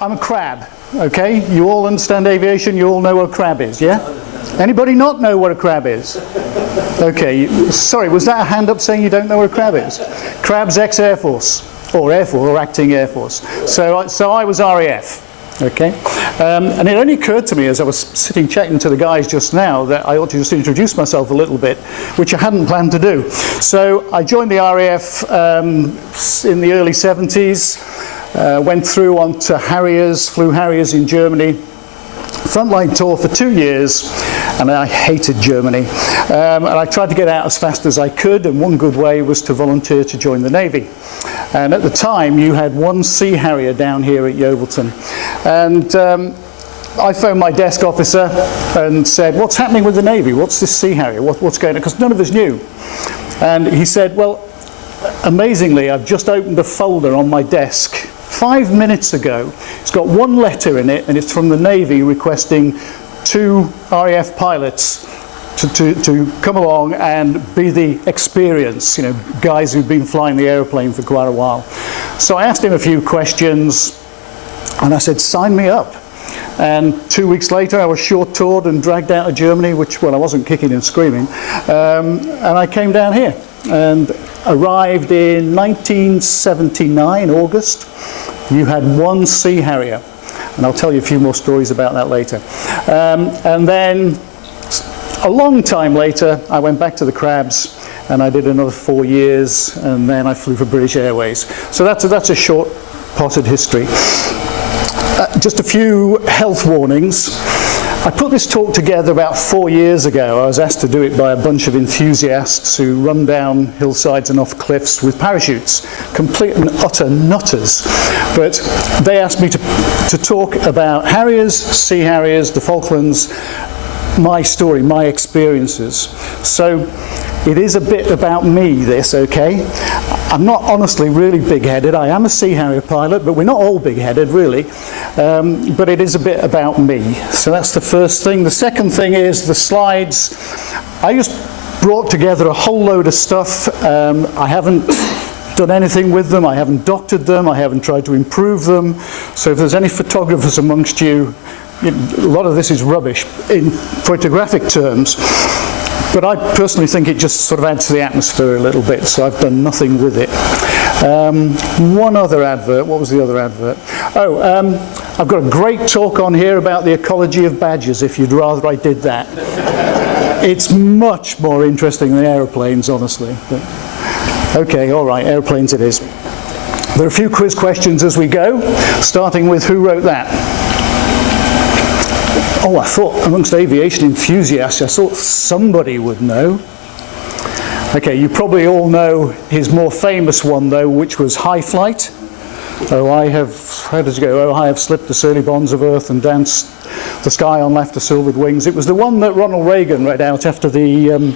I'm a crab, okay? You all understand aviation, you all know what a crab is, yeah? Anybody not know what a crab is? Okay, sorry, was that a hand up saying you don't know what a crab is? Crab's ex-Air Force, or Air Force, or acting Air Force. So I was RAF. Okay, and it only occurred to me as I was sitting chatting to the guys just now that I ought to just introduce myself a little bit, which I hadn't planned to do. So I joined the RAF in the early 70s, went through onto Harriers, flew Harriers in Germany, frontline tour for 2 years, and I hated Germany. And I tried to get out as fast as I could, and one good way was to volunteer to join the Navy. And at the time, you had one Sea Harrier down here at Yeovilton. And I phoned my desk officer and said, what's happening with the Navy? What's this Sea Harrier? What's going on? Because none of us knew. And he said, well, amazingly, I've just opened a folder on my desk 5 minutes ago. It's got one letter in it, and it's from the Navy requesting 2 RAF pilots to come along and be the experience, you know, guys who've been flying the aeroplane for quite a while. So I asked him a few questions, and I said, sign me up. And 2 weeks later, I was short-toured and dragged out of Germany, which, well, I wasn't kicking and screaming, and I came down here and arrived in 1979, August. You had one Sea Harrier, and I'll tell you a few more stories about that later. And then a long time later, I went back to the Crabs, and I did another 4 years, and then I flew for British Airways. So that's a short potted history. Just a few health warnings. I put this talk together about 4 years ago. I was asked to do it by a bunch of enthusiasts who run down hillsides and off cliffs with parachutes, complete and utter nutters. But they asked me to talk about Harriers, Sea Harriers, the Falklands, my story, my experiences. So it is a bit about me, this, okay? I'm not honestly really big-headed. I am a Sea Harrier pilot, but we're not all big-headed, really. But it is a bit about me. So that's the first thing. The second thing is the slides. I just brought together a whole load of stuff. I haven't done anything with them. I haven't doctored them. I haven't tried to improve them. So if there's any photographers amongst you, a lot of this is rubbish in photographic terms. But I personally think it just sort of adds to the atmosphere a little bit, so I've done nothing with it. One other advert. What was the other advert? Oh, I've got a great talk on here about the ecology of badgers, if you'd rather I did that. It's much more interesting than aeroplanes, honestly. But, okay, all right, aeroplanes it is. There are a few quiz questions as we go, starting with who wrote that? Oh, I thought amongst aviation enthusiasts, I thought somebody would know. Okay, you probably all know his more famous one, though, which was high flight. Oh, how does it go? Oh, I have slipped the surly bonds of earth and danced the sky on laughter silvered wings. It was the one that Ronald Reagan read out after the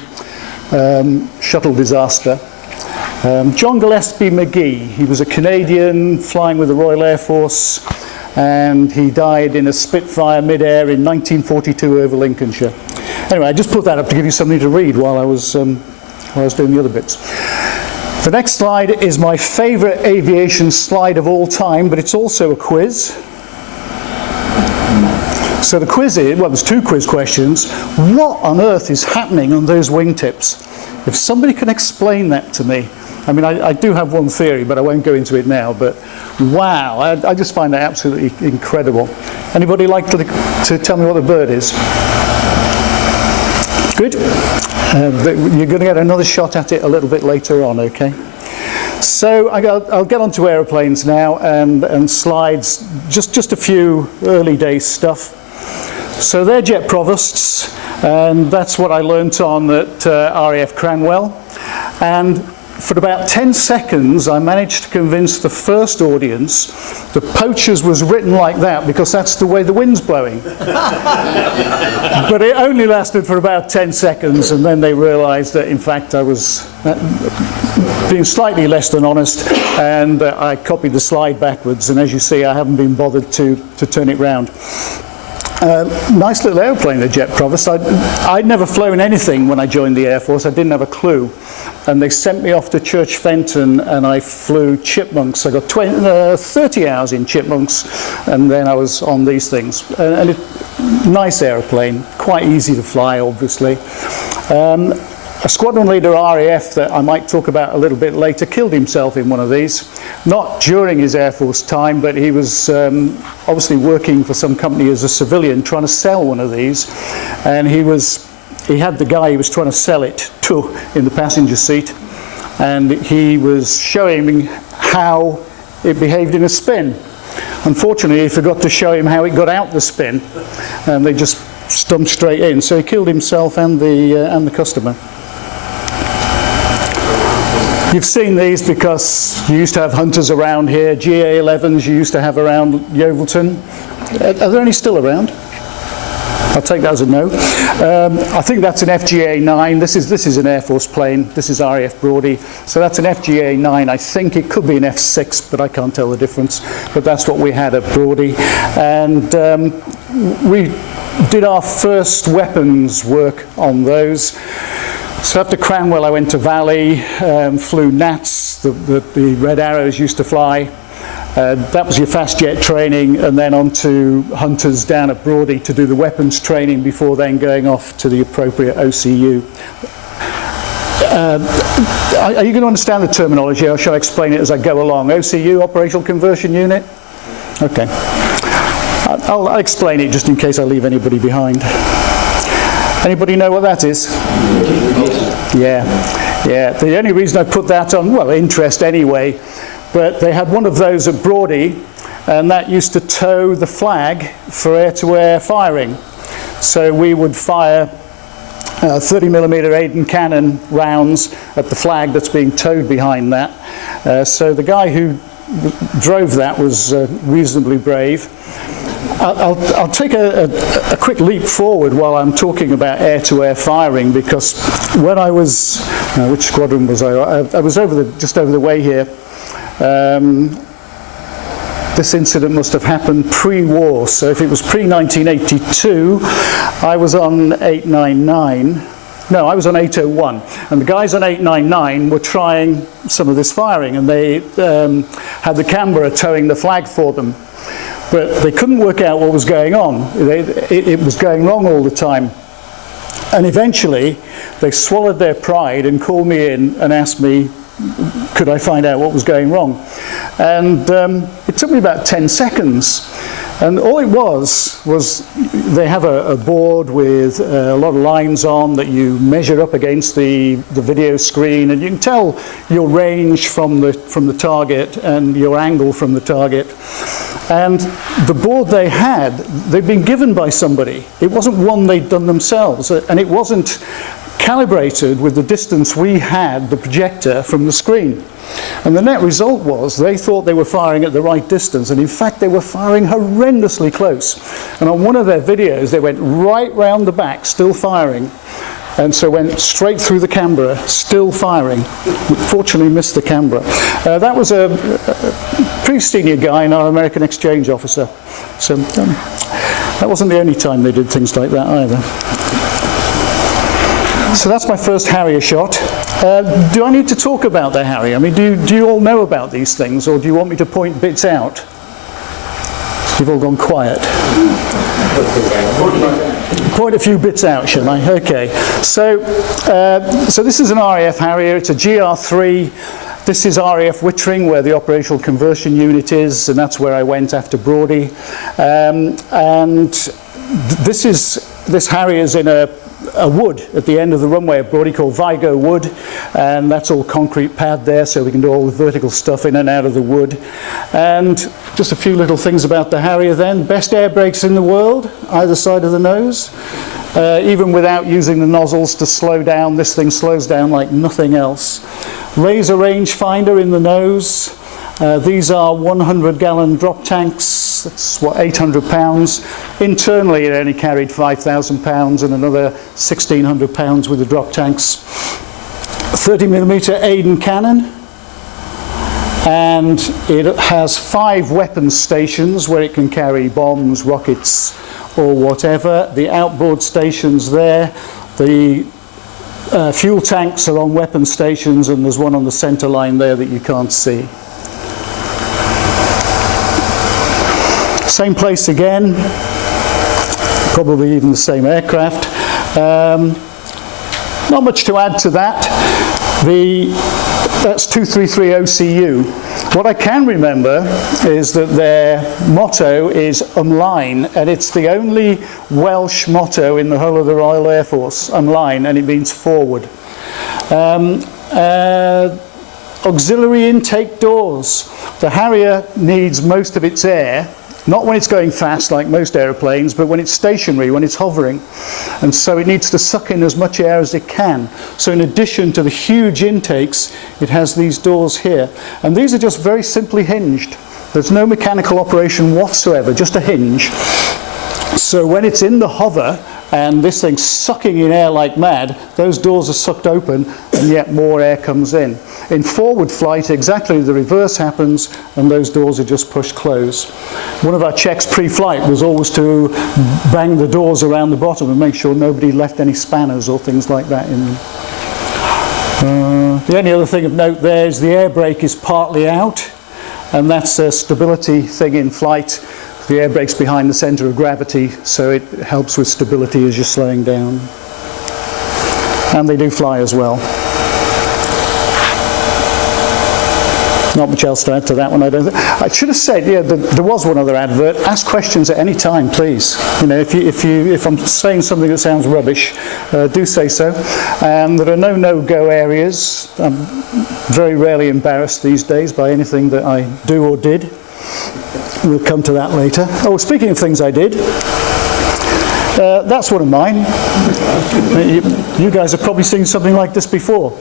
shuttle disaster. John Gillespie McGee, he was a Canadian flying with the Royal Air Force, and he died in a Spitfire mid-air in 1942 over Lincolnshire. Anyway, I just put that up to give you something to read while I was doing the other bits. The next slide is my favourite aviation slide of all time, but it's also a quiz. So the quiz is, well, there's 2 quiz questions. What on earth is happening on those wingtips? If somebody can explain that to me. I mean, I do have one theory, but I won't go into it now. But wow, I just find that absolutely incredible. Anybody like to tell me what the bird is? Good. You're going to get another shot at it a little bit later on, okay? So I'll get on to aeroplanes now and slides. Just a few early days stuff. So they're jet provosts, and that's what I learnt on at RAF Cranwell. And for about 10 seconds, I managed to convince the first audience that poachers was written like that because that's the way the wind's blowing. But it only lasted for about 10 seconds, and then they realized that, in fact, I was being slightly less than honest, and I copied the slide backwards, and as you see, I haven't been bothered to turn it round. Nice little airplane, the jet provost. I'd never flown anything when I joined the Air Force. I didn't have a clue. and they sent me off to Church Fenton, and I flew Chipmunks. I got 30 hours in Chipmunks, and then I was on these things. And nice aeroplane, quite easy to fly, obviously. A squadron leader RAF that I might talk about a little bit later killed himself in one of these. Not during his Air Force time, but he was obviously working for some company as a civilian trying to sell one of these. And he had the guy he was trying to sell it to in the passenger seat. And he was showing me how it behaved in a spin. Unfortunately, he forgot to show him how it got out the spin. And they just stumped straight in. So he killed himself and the customer. You've seen these because you used to have hunters around here. GA-11s you used to have around Yeovilton. Are there any still around? I'll take that as a no. I think that's an FGA-9. This is an Air Force plane. This is RAF Brodie. So that's an FGA-9. I think it could be an F6, but I can't tell the difference. But that's what we had at Brodie. And we did our first weapons work on those. So after Cranwell, I went to Valley, flew Nats, the Red Arrows used to fly. That was your fast jet training, and then on to Hunters down at Brodie to do the weapons training before then going off to the appropriate OCU. Are you going to understand the terminology, or shall I explain it as I go along? OCU, Operational Conversion Unit? Okay. I'll explain it just in case I leave anybody behind. Anybody know what that is? Yeah. The only reason I put that on, well, interest anyway, but they had one of those at Brodie, and that used to tow the flag for air-to-air firing. So we would fire 30mm Aden cannon rounds at the flag that's being towed behind that. So the guy who drove that was reasonably brave. I'll take a quick leap forward while I'm talking about air-to-air firing, because when I was, which squadron was I? I was just over the way here. This incident must have happened pre-war, so if it was pre-1982, I was on 899. No, I was on 801, and the guys on 899 were trying some of this firing, and they had the Canberra towing the flag for them. But they couldn't work out what was going on. It was going wrong all the time. And eventually, they swallowed their pride and called me in and asked me, could I find out what was going wrong? And it took me about 10 seconds. And all it was they have a board with a lot of lines on that you measure up against the video screen, and you can tell your range from the target and your angle from the target. And the board they'd been given by somebody. It wasn't one they'd done themselves, and it wasn't calibrated with the distance we had, the projector, from the screen. And the net result was they thought they were firing at the right distance, and in fact they were firing horrendously close. And on one of their videos they went right round the back, still firing, and so went straight through the Canberra, still firing. Fortunately missed the Canberra. That was a pretty senior guy and our American exchange officer. So that wasn't the only time they did things like that either. So that's my first Harrier shot. Do I need to talk about the Harrier? I mean, do you all know about these things, or do you want me to point bits out? You've all gone quiet. Point a few bits out, shall I? Okay. So this is an RAF Harrier. It's a GR3. This is RAF Wittering, where the Operational Conversion Unit is, and that's where I went after Brodie. And this Harrier's in a wood at the end of the runway at Brodie called Vigo Wood, and that's all concrete pad there, so we can do all the vertical stuff in and out of the wood. And just a few little things about the Harrier then. Best air brakes in the world, either side of the nose. Even without using the nozzles to slow down, this thing slows down like nothing else. Laser rangefinder in the nose. These are 100-gallon drop tanks. That's what, 800 pounds. Internally it only carried 5,000 pounds and another 1,600 pounds with the drop tanks. 30mm Aden cannon, and it has 5 weapons stations where it can carry bombs, rockets or whatever. The outboard stations there, the fuel tanks are on weapon stations, and there's one on the centre line there that you can't see. Same place again, probably even the same aircraft. Not much to add to that. That's 233 OCU. What I can remember is that their motto is Ymlaen, and it's the only Welsh motto in the whole of the Royal Air Force, Ymlaen, and it means forward. Auxiliary intake doors. The Harrier needs most of its air, not when it's going fast like most aeroplanes, but when it's stationary, when it's hovering. And so it needs to suck in as much air as it can. So in addition to the huge intakes, it has these doors here. And these are just very simply hinged. There's no mechanical operation whatsoever, just a hinge. So when it's in the hover and this thing's sucking in air like mad, those doors are sucked open and yet more air comes in. In forward flight, exactly the reverse happens and those doors are just pushed close. One of our checks pre-flight was always to bang the doors around the bottom and make sure nobody left any spanners or things like that in them. The only other thing of note there is the air brake is partly out, and that's a stability thing in flight. The air brake's behind the centre of gravity, so it helps with stability as you're slowing down. And they do fly as well. Not much else to add to that one, I don't think. I should have said, yeah, there was one other advert. Ask questions at any time, please. You know, if I'm saying something that sounds rubbish, do say so. And there are no no-go areas. I'm very rarely embarrassed these days by anything that I do or did. We'll come to that later. Oh, speaking of things I did, that's one of mine. You guys have probably seen something like this before.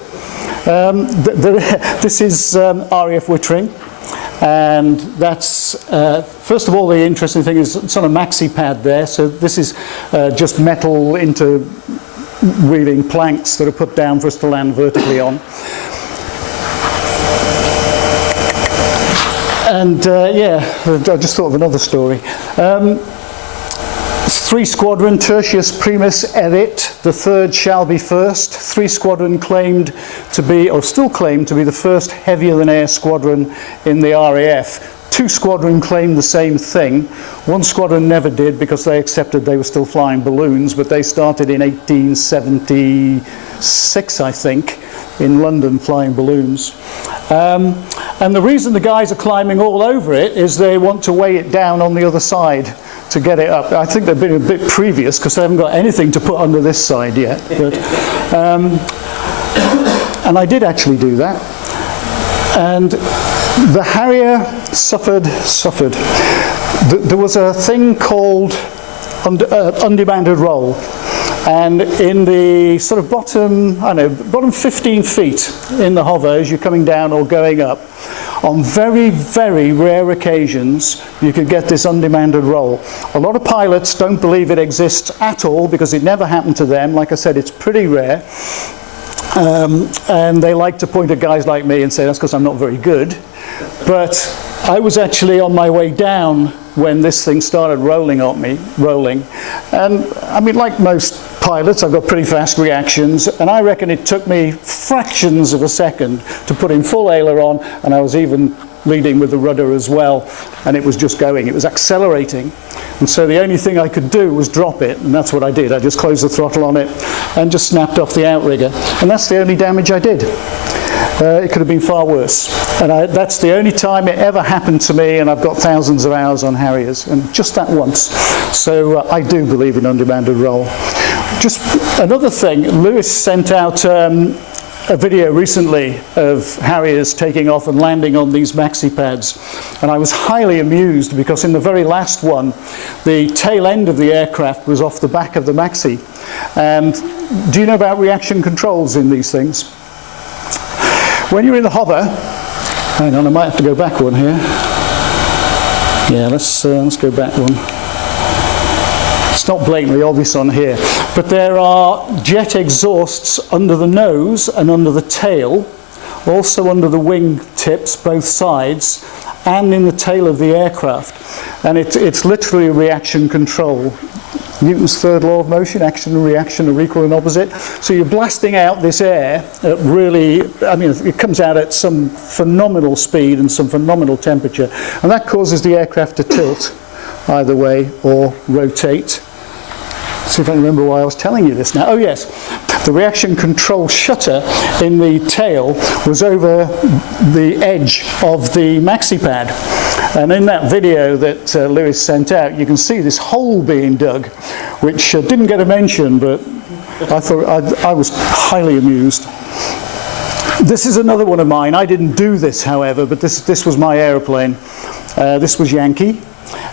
This is RAF Wittering, and that's, first of all, the interesting thing is it's on a maxi pad there, so this is just metal interweaving planks that are put down for us to land vertically on. And yeah, I just thought of another story. 3 Squadron, Tertius Primus Erit, the 3rd shall be first. 3 Squadron claimed to be, or still claimed to be, the first heavier than air squadron in the RAF. 2 Squadron claimed the same thing. 1 Squadron never did because they accepted they were still flying balloons, but they started in 1876, I think, in London flying balloons. And the reason the guys are climbing all over it is they want to weigh it down on the other side to get it up. I think they've been a bit previous because they haven't got anything to put under this side yet. But, and I did actually do that. And the Harrier suffered. There was a thing called undemanded roll. And in the sort of bottom 15 feet in the hover as you're coming down or going up, on very, very rare occasions, you could get this undemanded roll. A lot of pilots don't believe it exists at all because it never happened to them. Like I said, it's pretty rare. And they like to point at guys like me and say, that's because I'm not very good. But I was actually on my way down when this thing started rolling on me, And I mean, like most pilots, I've got pretty fast reactions, and I reckon it took me fractions of a second to put in full aileron, and I was even leading with the rudder as well, and it was just going, it was accelerating. And so the only thing I could do was drop it, and that's what I did. I just closed the throttle on it and just snapped off the outrigger. And that's the only damage I did. It could have been far worse. And that's the only time it ever happened to me, and I've got thousands of hours on Harriers, and just that once. So I do believe in undemanded roll. Just another thing, Lewis sent out a video recently of Harriers taking off and landing on these maxi pads, and I was highly amused because in the very last one the tail end of the aircraft was off the back of the maxi. And do you know about reaction controls in these things? When you're in the hover, hang on, I might have to go back one here. Yeah, let's go back one. It's not blatantly obvious on here, but there are jet exhausts under the nose and under the tail, also under the wing tips, both sides, and in the tail of the aircraft. And it's literally reaction control. Newton's third law of motion, action and reaction are equal and opposite. So you're blasting out this air at really, I mean, it comes out at some phenomenal speed and some phenomenal temperature, and that causes the aircraft to tilt either way or rotate. See if I can remember why I was telling you this now. Oh yes, the reaction control shutter in the tail was over the edge of the maxi pad. And in that video that Lewis sent out, you can see this hole being dug, which didn't get a mention, but I thought I was highly amused. This is another one of mine. I didn't do this, however, but this was my aeroplane. This was Yankee.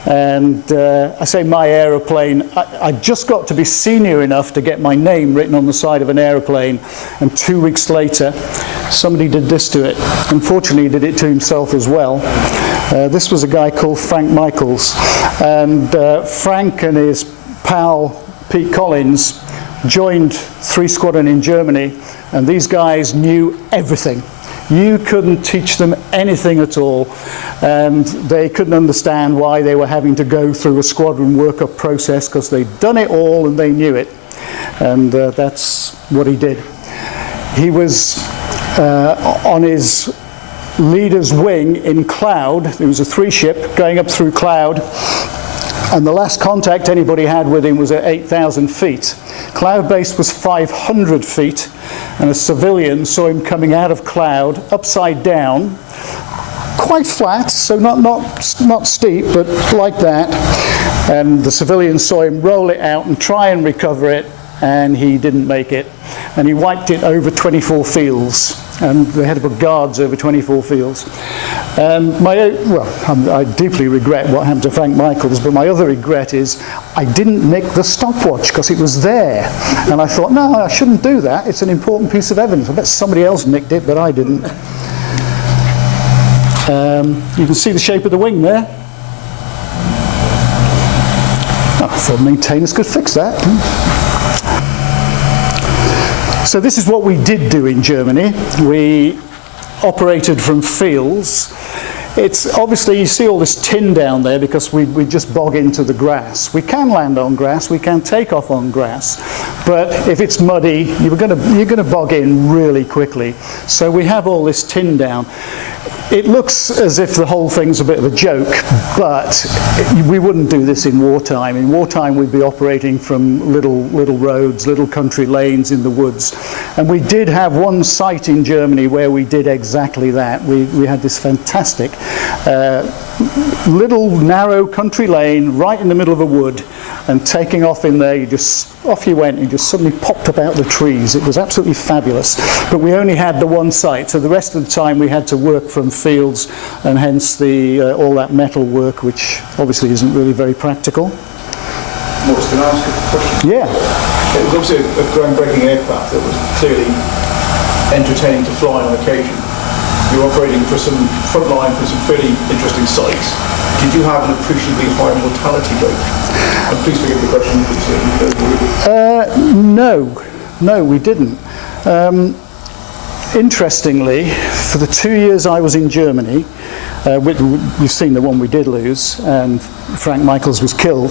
And I say my aeroplane, I just got to be senior enough to get my name written on the side of an aeroplane, and 2 weeks later somebody did this to it. Unfortunately he did it to himself as well. This was a guy called Frank Michaels, and Frank and his pal Pete Collins joined 3 Squadron in Germany, and these guys knew everything. You couldn't teach them anything at all, and they couldn't understand why they were having to go through a squadron workup process, because they'd done it all and they knew it. And that's what he did. He was on his leader's wing in Cloud. It was a 3-ship going up through Cloud, and the last contact anybody had with him was at 8,000 feet. Cloud base was 500 feet, and a civilian saw him coming out of Cloud upside down, quite flat, so not steep, but like that. And the civilian saw him roll it out and try and recover it, and he didn't make it. And he wiped it over 24 fields, and they had to put guards over 24 fields. And I deeply regret what happened to Frank Michaels, but my other regret is I didn't nick the stopwatch because it was there. And I thought, no, I shouldn't do that. It's an important piece of evidence. I bet somebody else nicked it, but I didn't. You can see the shape of the wing there. I thought maintainers could fix that. So this is what we did do in Germany. We operated from fields. It's obviously, you see all this tin down there because we just bog into the grass. We can land on grass, we can take off on grass, but if it's muddy, you're going to bog in really quickly. So we have all this tin down. It looks as if the whole thing's a bit of a joke, but we wouldn't do this in wartime. In wartime, we'd be operating from little roads, little country lanes in the woods. And we did have one site in Germany where we did exactly that. We had this fantastic little narrow country lane right in the middle of a wood, and taking off in there, off you went, and you just suddenly popped up out the trees. It was absolutely fabulous. But we only had the one site, so the rest of the time we had to work from fields, and hence all that metal work, which obviously isn't really very practical. Morts, can I ask a question? Yeah. It was obviously a groundbreaking aircraft that was clearly entertaining to fly on occasion. You were operating for some front line for some fairly interesting sites. Did you have an appreciably high mortality rate? And please forgive the question. No, we didn't. Interestingly, for the 2 years I was in Germany, we've seen the one we did lose, and Frank Michaels was killed.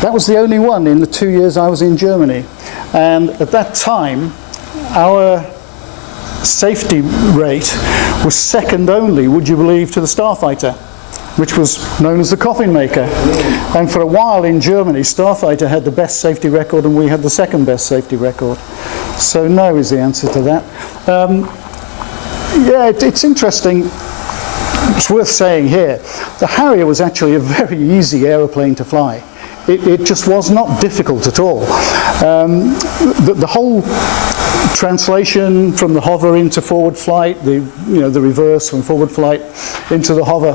That was the only one in the 2 years I was in Germany. And at that time, our safety rate was second only, would you believe, to the Starfighter, which was known as the coffin maker. And for a while in Germany, Starfighter had the best safety record and we had the second best safety record. So no is the answer to that. Yeah, it's interesting. It's worth saying here, the Harrier was actually a very easy aeroplane to fly. It just was not difficult at all. The whole translation from the hover into forward flight, the reverse from forward flight into the hover,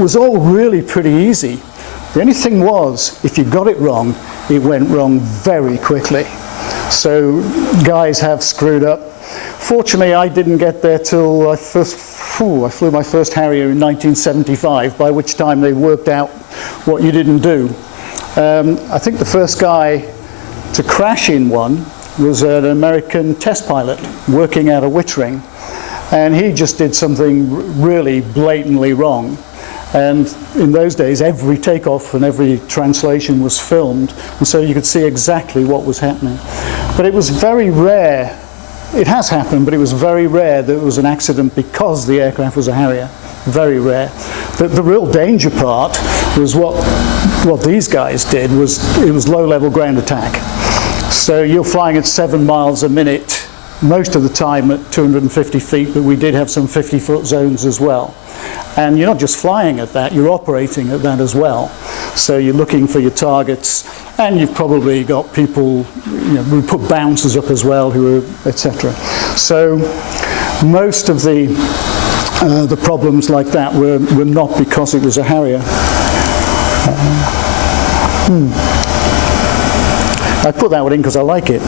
was all really pretty easy. The only thing was, if you got it wrong, it went wrong very quickly. So guys have screwed up. Fortunately, I didn't get there till I flew my first Harrier in 1975, by which time they worked out what you didn't do. I think the first guy to crash in one was an American test pilot working out of Wittering, and he just did something really blatantly wrong. And in those days, every takeoff and every translation was filmed, and so you could see exactly what was happening. But it was very rare. It has happened, but it was very rare that it was an accident because the aircraft was a Harrier. Very rare. The real danger part was what these guys did was it was low-level ground attack. So you're flying at 7 miles a minute, most of the time at 250 feet, but we did have some 50-foot zones as well. And you're not just flying at that, you're operating at that as well. So you're looking for your targets, and you've probably got people, who put bouncers up as well, who are, etc. So most of the problems like that were not because it was a Harrier. I put that one in because I like it.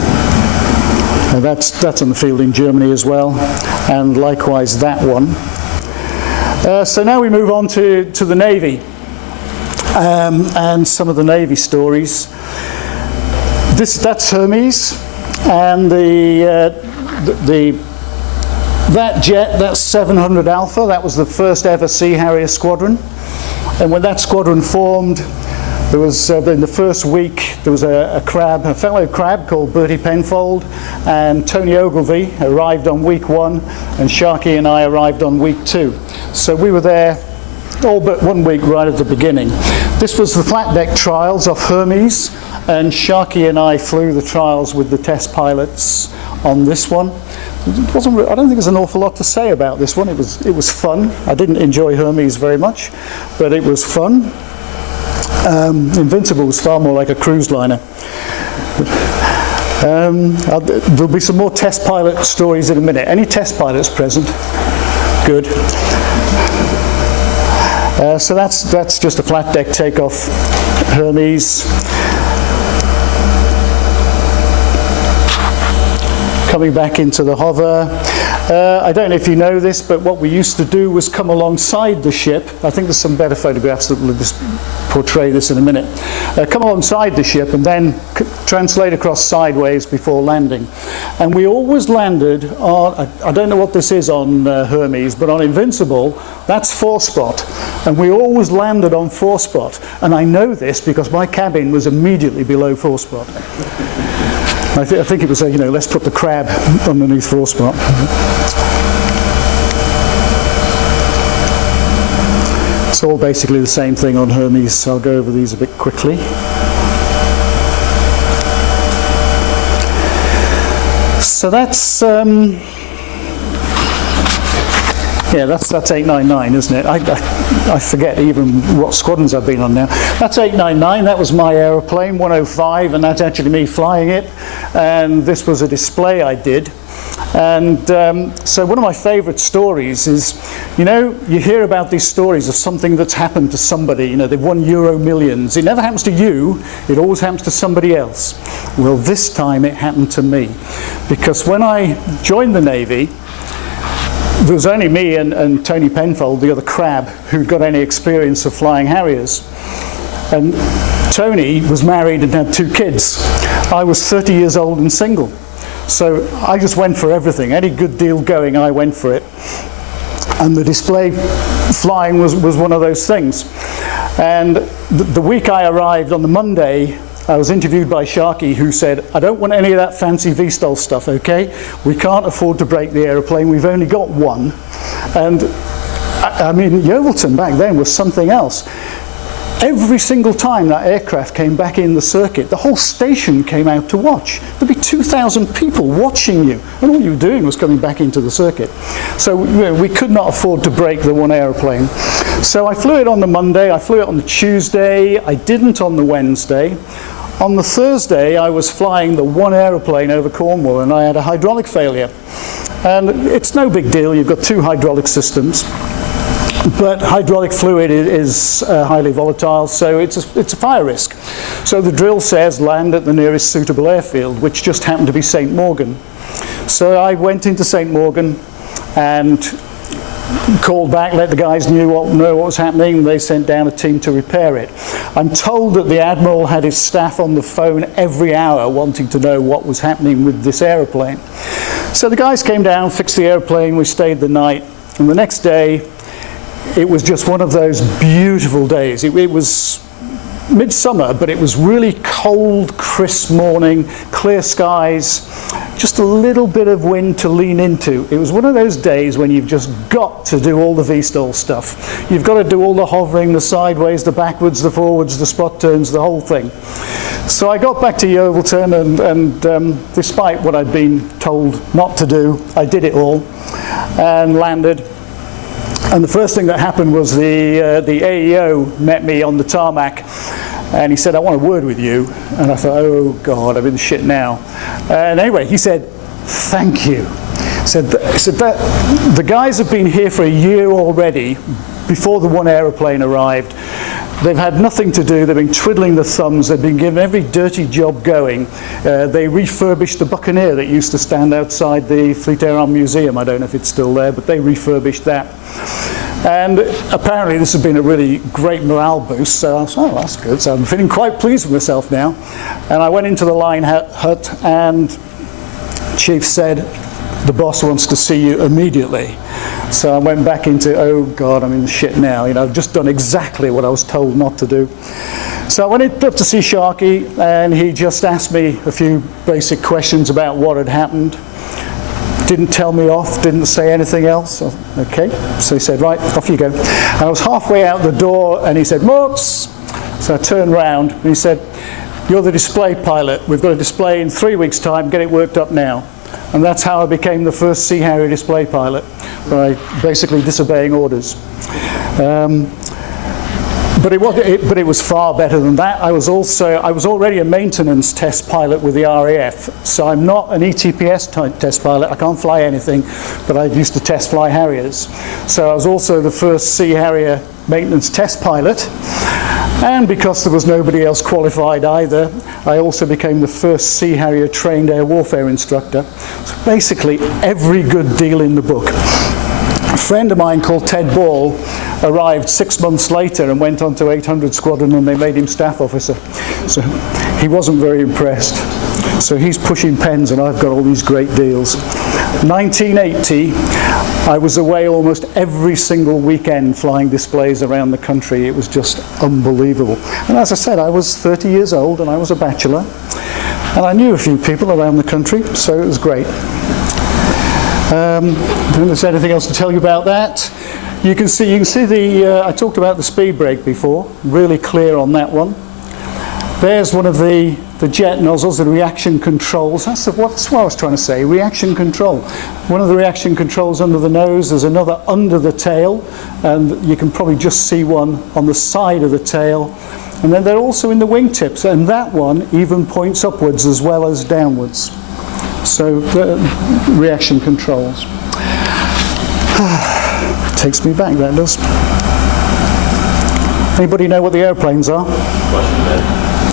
That's on the field in Germany as well, and likewise that one. So now we move on to the Navy, and some of the Navy stories. That's Hermes, and that jet, that's 700 Alpha, that was the first ever Sea Harrier Squadron. And when that squadron formed, there was, in the first week, there was a fellow crab called Bertie Penfold, and Tony Ogilvie arrived on week 1, and Sharkey and I arrived on week 2. So we were there all but 1 week right at the beginning. This was the flat deck trials of Hermes, and Sharkey and I flew the trials with the test pilots on this one. I don't think there's an awful lot to say about this one. It was fun. I didn't enjoy Hermes very much, but it was fun. Invincible was far more like a cruise liner. There'll be some more test pilot stories in a minute. Any test pilots present? Good. So that's just a flat deck takeoff Hermes. Coming back into the hover. I don't know if you know this, but what we used to do was come alongside the ship. I think there's some better photographs that will just portray this in a minute. Come alongside the ship and then translate across sideways before landing. And we always landed on, I don't know what this is on Hermes, but on Invincible, that's 4-spot. And we always landed on 4-spot. And I know this because my cabin was immediately below 4-spot. I think it was, let's put the crab underneath 4-spot. It's all basically the same thing on Hermes, so I'll go over these a bit quickly. So that's, that's 899, isn't it? I forget even what squadrons I've been on now. That's 899, that was my aeroplane, 105, and that's actually me flying it. And this was a display I did. And so one of my favourite stories is, you hear about these stories of something that's happened to somebody, they've won Euro millions. It never happens to you, it always happens to somebody else. Well, this time it happened to me. Because when I joined the Navy, there was only me and Tony Penfold, the other crab, who'd got any experience of flying Harriers. And Tony was married and had 2 kids. I was 30 years old and single. So I just went for everything. Any good deal going, I went for it. And the display flying was one of those things. And the week I arrived on the Monday, I was interviewed by Sharkey, who said, I don't want any of that fancy VSTOL stuff, okay? We can't afford to break the aeroplane, we've only got one. And I mean, Yeovilton back then was something else. Every single time that aircraft came back in the circuit, the whole station came out to watch. There'd be 2,000 people watching you, and all you were doing was coming back into the circuit. So we could not afford to break the one aeroplane. So I flew it on the Monday, I flew it on the Tuesday, I didn't on the Wednesday. On the Thursday, I was flying the one aeroplane over Cornwall, and I had a hydraulic failure. And it's no big deal, you've got 2 hydraulic systems. But hydraulic fluid is highly volatile, so it's a fire risk. So the drill says land at the nearest suitable airfield, which just happened to be St. Morgan. So I went into St. Morgan and called back, let the guys know what was happening, and they sent down a team to repair it. I'm told that the Admiral had his staff on the phone every hour wanting to know what was happening with this aeroplane. So the guys came down, fixed the airplane, we stayed the night, and the next day it was just one of those beautiful days. It was midsummer, but it was really cold, crisp morning, clear skies, just a little bit of wind to lean into. It was one of those days when you've just got to do all the V-stall stuff. You've got to do all the hovering, the sideways, the backwards, the forwards, the spot turns, the whole thing. So I got back to Yeovilton, and despite what I'd been told not to do, I did it all and landed. And the first thing that happened was the AEO met me on the tarmac, and he said, "I want a word with you." And I thought, oh God, I'm in shit now. And anyway, he said, "Thank you." He said that the guys have been here for a year already, before the one aeroplane arrived. They've had nothing to do. They've been twiddling their thumbs. They've been given every dirty job going. They refurbished the Buccaneer that used to stand outside the Fleet Air Arm Museum. I don't know if it's still there, but they refurbished that. And apparently this has been a really great morale boost. So I thought, oh, that's good. So I'm feeling quite pleased with myself now. And I went into the line hut, and Chief said, "The boss wants to see you immediately." So I went back into, oh God, I'm in shit now. You know, I've just done exactly what I was told not to do. So I went up to see Sharkey, and he just asked me a few basic questions about what had happened. Didn't tell me off, didn't say anything else. Okay, so he said, right, off you go. And I was halfway out the door, and he said, "Morts." So I turned round, and he said, "You're the display pilot. We've got a display in 3 weeks' time. Get it worked up now." And that's how I became the first Sea Harrier display pilot, by basically disobeying orders. But it was far better than that. I was already a maintenance test pilot with the RAF, so I'm not an ETPS type test pilot. I can't fly anything, but I used to test fly Harriers. So I was also the first Sea Harrier maintenance test pilot. And because there was nobody else qualified either, I also became the first Sea Harrier trained air warfare instructor. So basically every good deal in the book. A friend of mine called Ted Ball arrived 6 months later and went on to 800 Squadron, and they made him staff officer. So he wasn't very impressed. So he's pushing pens and I've got all these great deals. 1980, I was away almost every single weekend flying displays around the country. It was just unbelievable. And as I said, I was 30 years old and I was a bachelor. And I knew a few people around the country, so it was great. I don't think there's anything else to tell you about that. You can see the, I talked about the speed brake before, really clear on that one. There's one of the jet nozzles, the reaction controls. That's what I was trying to say, reaction control. One of the reaction controls under the nose, there's another under the tail, and you can probably just see one on the side of the tail. And then they're also in the wingtips, and that one even points upwards as well as downwards. So the reaction controls. Takes me back, that does. Anybody know what the airplanes are?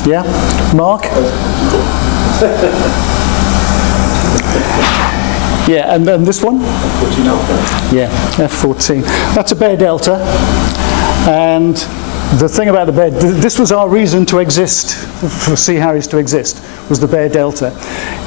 Yeah? Mark? Yeah, and then this one? F-14 Alpha. Yeah, F-14. That's a Bear Delta. And the thing about the Bear, this was our reason to exist, for Sea Harriers to exist, was the Bear Delta.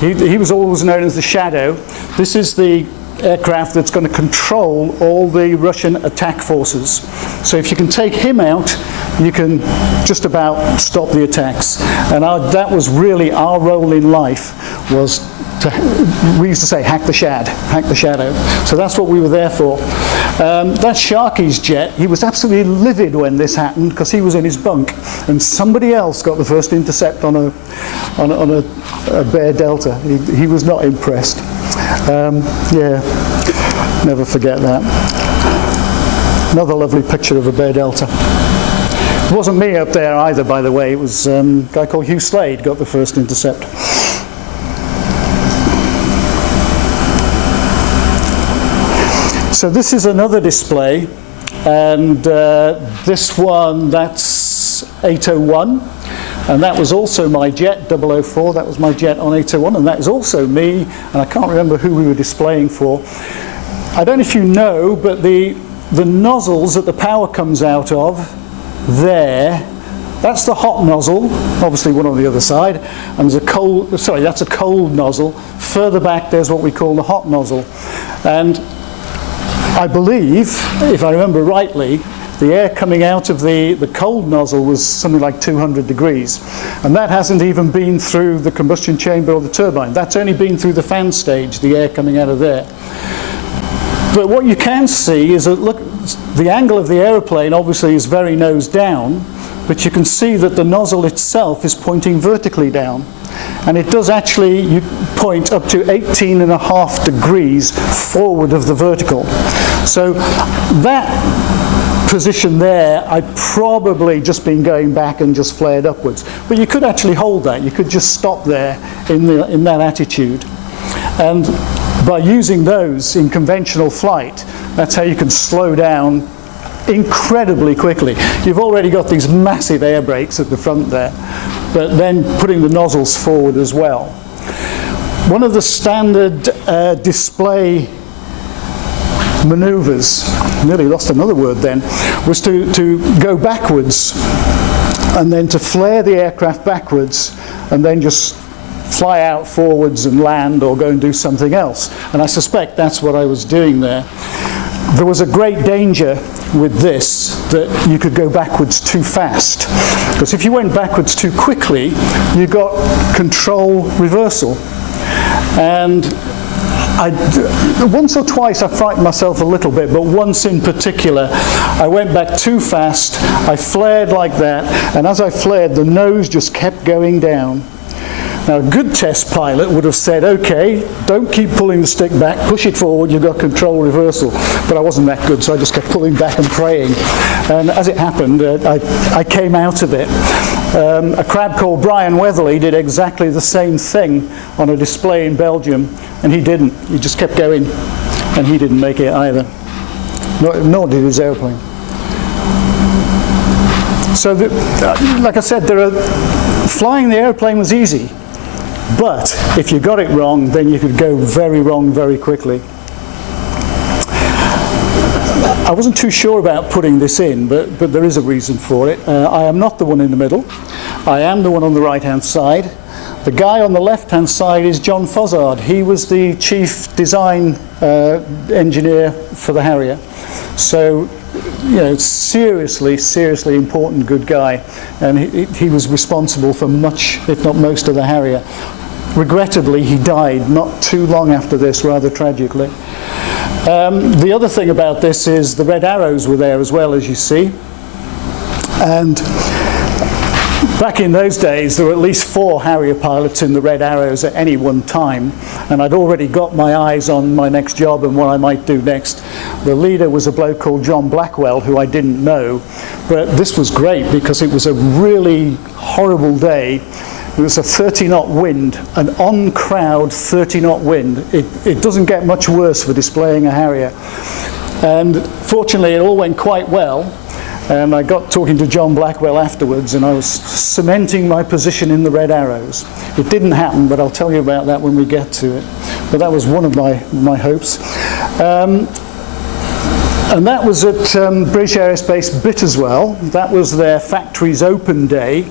He was always known as the Shadow. This is the aircraft that's going to control all the Russian attack forces. So if you can take him out, you can just about stop the attacks. And that was really our role in life, was to, we used to say, hack the shadow. So that's what we were there for. That's Sharkey's jet. He was absolutely livid when this happened because he was in his bunk and somebody else got the first intercept on a Bear Delta. He was not impressed. Yeah, never forget that. Another lovely picture of a Bear Delta. It wasn't me up there either, by the way. It was a guy called Hugh Slade got the first intercept. So this is another display, and this one, that's 801, and that was also my jet, 004, that was my jet on 801, and that is also me, and I can't remember who we were displaying for. I don't know if you know, but the nozzles that the power comes out of, there, that's the hot nozzle, obviously one on the other side, and there's a cold, sorry, that's a cold nozzle. Further back there's what we call the hot nozzle. And I believe, if I remember rightly, the air coming out of the cold nozzle was something like 200 degrees. And that hasn't even been through the combustion chamber or the turbine. That's only been through the fan stage, the air coming out of there. But what you can see is that, look, the angle of the aeroplane obviously is very nose down, but you can see that the nozzle itself is pointing vertically down. And it does actually point up to 18.5 degrees forward of the vertical. So that position there, I'd probably just been going back and just flared upwards. But you could actually hold that. You could just stop there in that attitude. And by using those in conventional flight, that's how you can slow down incredibly quickly. You've already got these massive air brakes at the front there, but then putting the nozzles forward as well. One of the standard display maneuvers, nearly lost another word then, was to go backwards and then to flare the aircraft backwards and then just fly out forwards and land or go and do something else. And I suspect that's what I was doing there. There was a great danger with this that you could go backwards too fast. Because if you went backwards too quickly, you got control reversal. And once or twice I frightened myself a little bit, but once in particular, I went back too fast, I flared like that, and as I flared, the nose just kept going down. Now, a good test pilot would have said, okay, don't keep pulling the stick back, push it forward, you've got control reversal. But I wasn't that good, so I just kept pulling back and praying. And as it happened, I came out of it. A crab called Brian Weatherly did exactly the same thing on a display in Belgium, and he didn't. He just kept going, and he didn't make it either. Nor did his airplane. So, like I said, flying the airplane was easy. But if you got it wrong, then you could go very wrong very quickly. I wasn't too sure about putting this in, but there is a reason for it. I am not the one in the middle. I am the one on the right-hand side. The guy on the left-hand side is John Fozzard. He was the chief design engineer for the Harrier. So, you know, seriously important good guy. And he was responsible for much, if not most, of the Harrier. Regrettably, he died not too long after this, rather tragically. The other thing about this is the red arrows were there as well, as you see. And back in those days, there were at least 4 Harrier pilots in the red arrows at any one time. And I'd already got my eyes on my next job and what I might do next. The leader was a bloke called John Blackwell, who I didn't know. But this was great because it was a really horrible day. It was a 30-knot wind, an on-crowd 30-knot wind. It doesn't get much worse for displaying a Harrier. And fortunately, it all went quite well. And I got talking to John Blackwell afterwards, and I was cementing my position in the red arrows. It didn't happen, but I'll tell you about that when we get to it. But that was one of my hopes. And that was at British Aerospace Bitterswell. That was their factory's open day.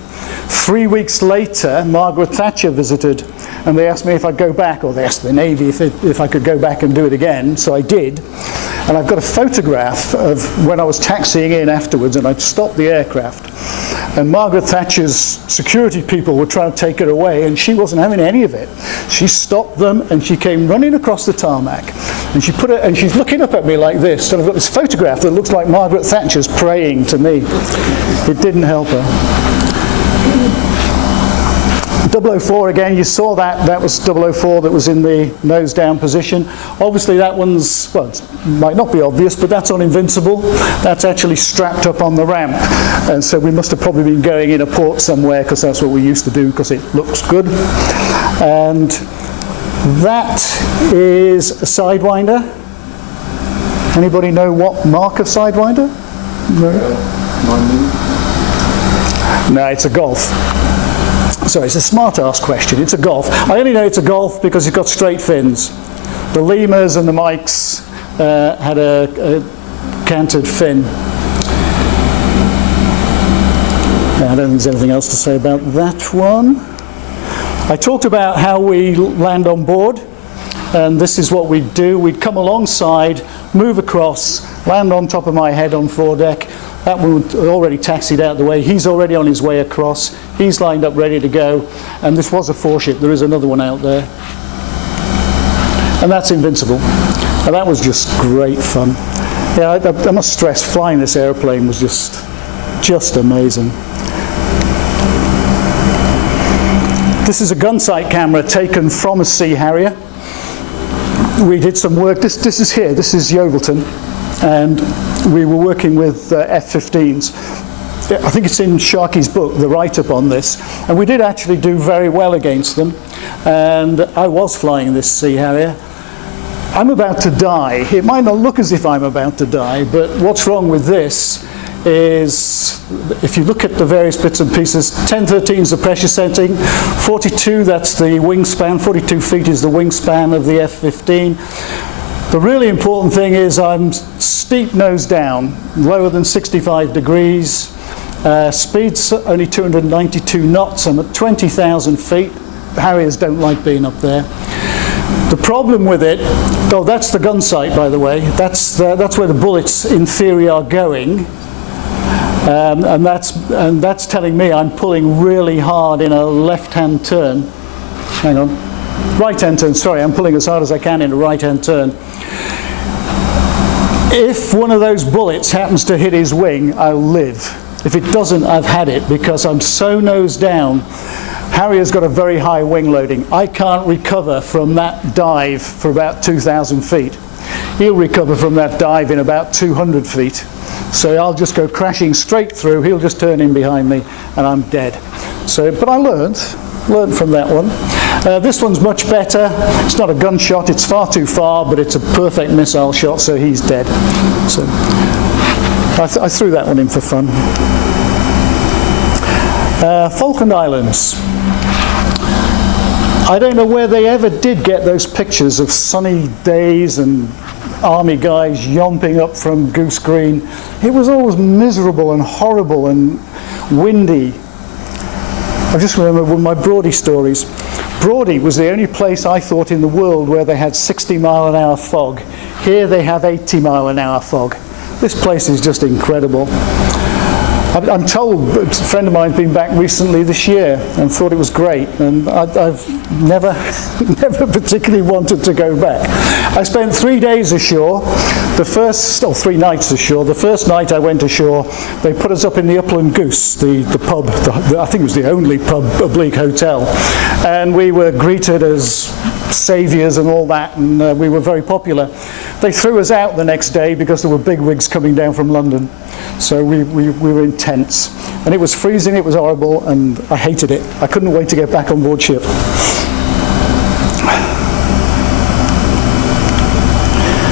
3 weeks later, Margaret Thatcher visited, and they asked me if I'd go back, or they asked the Navy if I could go back and do it again, so I did. And I've got a photograph of when I was taxiing in afterwards, and I'd stopped the aircraft. And Margaret Thatcher's security people were trying to take her away, and she wasn't having any of it. She stopped them, and she came running across the tarmac. And she put it, and she's looking up at me like this. And I've got this photograph that looks like Margaret Thatcher's praying to me. It didn't help her. 004 again, you saw that was 004 that was in the nose down position. Obviously that one's, well, it might not be obvious, but that's on Invincible. That's actually strapped up on the ramp. And so we must have probably been going in a port somewhere, because that's what we used to do, because it looks good. And that is a Sidewinder. Anybody know what mark of Sidewinder? No, it's a Golf. Sorry, it's a smart-ass question. It's a Golf. I only know it's a Golf because it's got straight fins. The Lemurs and the Mikes had a canted fin. I don't think there's anything else to say about that one. I talked about how we land on board, and this is what we'd do. We'd come alongside move across, land on top of my head on foredeck. That one had already taxied out the way. He's already on his way across. He's lined up ready to go. And this was a 4-ship. There is another one out there. And that's Invincible. And that was just great fun. Yeah, I must stress, flying this airplane was just amazing. This is a gun sight camera taken from a Sea Harrier. We did some work. This is here. This is Yeovilton. And we were working with F-15s. I think it's in Sharkey's book, the write-up on this. And we did actually do very well against them. And I was flying this Sea Harrier. I'm about to die. It might not look as if I'm about to die, but what's wrong with this is, if you look at the various bits and pieces, 1013 is the pressure setting, 42, that's the wingspan, 42 feet is the wingspan of the F-15. The really important thing is I'm steep nose down, lower than 65 degrees. Speed's only 292 knots. I'm at 20,000 feet. Harriers don't like being up there. The problem with it, oh, that's the gun sight, by the way. That's where the bullets, in theory, are going. And that's telling me I'm pulling really hard in a left-hand turn. Hang on. Right-hand turn, sorry, I'm pulling as hard as I can in a right-hand turn. If one of those bullets happens to hit his wing, I'll live. If it doesn't, I've had it, because I'm so nose down. Harrier's got a very high wing loading. I can't recover from that dive for about 2,000 feet. He'll recover from that dive in about 200 feet. So I'll just go crashing straight through. He'll just turn in behind me and I'm dead. So, but I learned from that one. This one's much better. It's not a gunshot, it's far too far, but it's a perfect missile shot, so he's dead. So I threw that one in for fun. Falkland Islands. I don't know where they ever did get those pictures of sunny days and army guys yomping up from Goose Green. It was always miserable and horrible and windy. I just remember one of my Brodie stories. Brodie was the only place I thought in the world where they had 60-mile-an-hour fog. Here they have 80-mile-an-hour fog. This place is just incredible. I'm told a friend of mine's been back recently this year and thought it was great, and I've never particularly wanted to go back. I spent 3 days ashore, 3 nights ashore. The first night I went ashore, they put us up in the Upland Goose, the pub, I think it was the only pub, oblique hotel, and we were greeted as saviours and all that, and we were very popular. They threw us out the next day because there were bigwigs coming down from London. So we were in tents, and it was freezing, it was horrible, and I hated it. I couldn't wait to get back on board ship.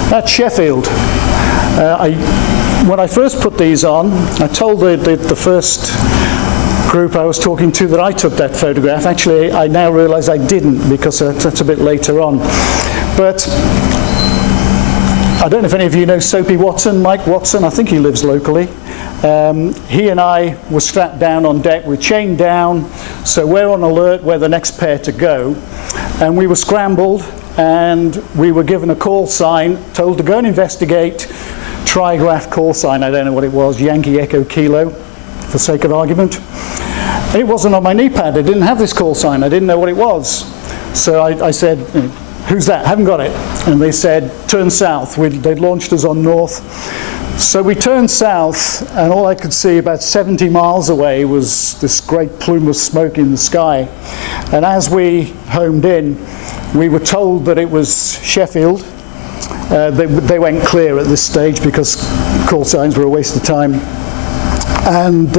That's Sheffield. When I first put these on, I told the first group I was talking to that I took that photograph. Actually, I now realise I didn't, because that's a bit later on. But I don't know if any of you know Soapy Watson, Mike Watson. I think he lives locally. He and I were strapped down on deck. We're chained down, so we're on alert where the next pair to go. And we were scrambled, and we were given a call sign, told to go and investigate. Trigraph call sign, I don't know what it was, Yankee Echo Kilo, for sake of argument. It wasn't on my knee pad. I didn't have this call sign. I didn't know what it was. So I said, who's that? Haven't got it. And they said, turn south. They'd launched us on north. So we turned south, and all I could see about 70 miles away was this great plume of smoke in the sky. And as we homed in, we were told that it was Sheffield. They went clear at this stage because call signs were a waste of time. And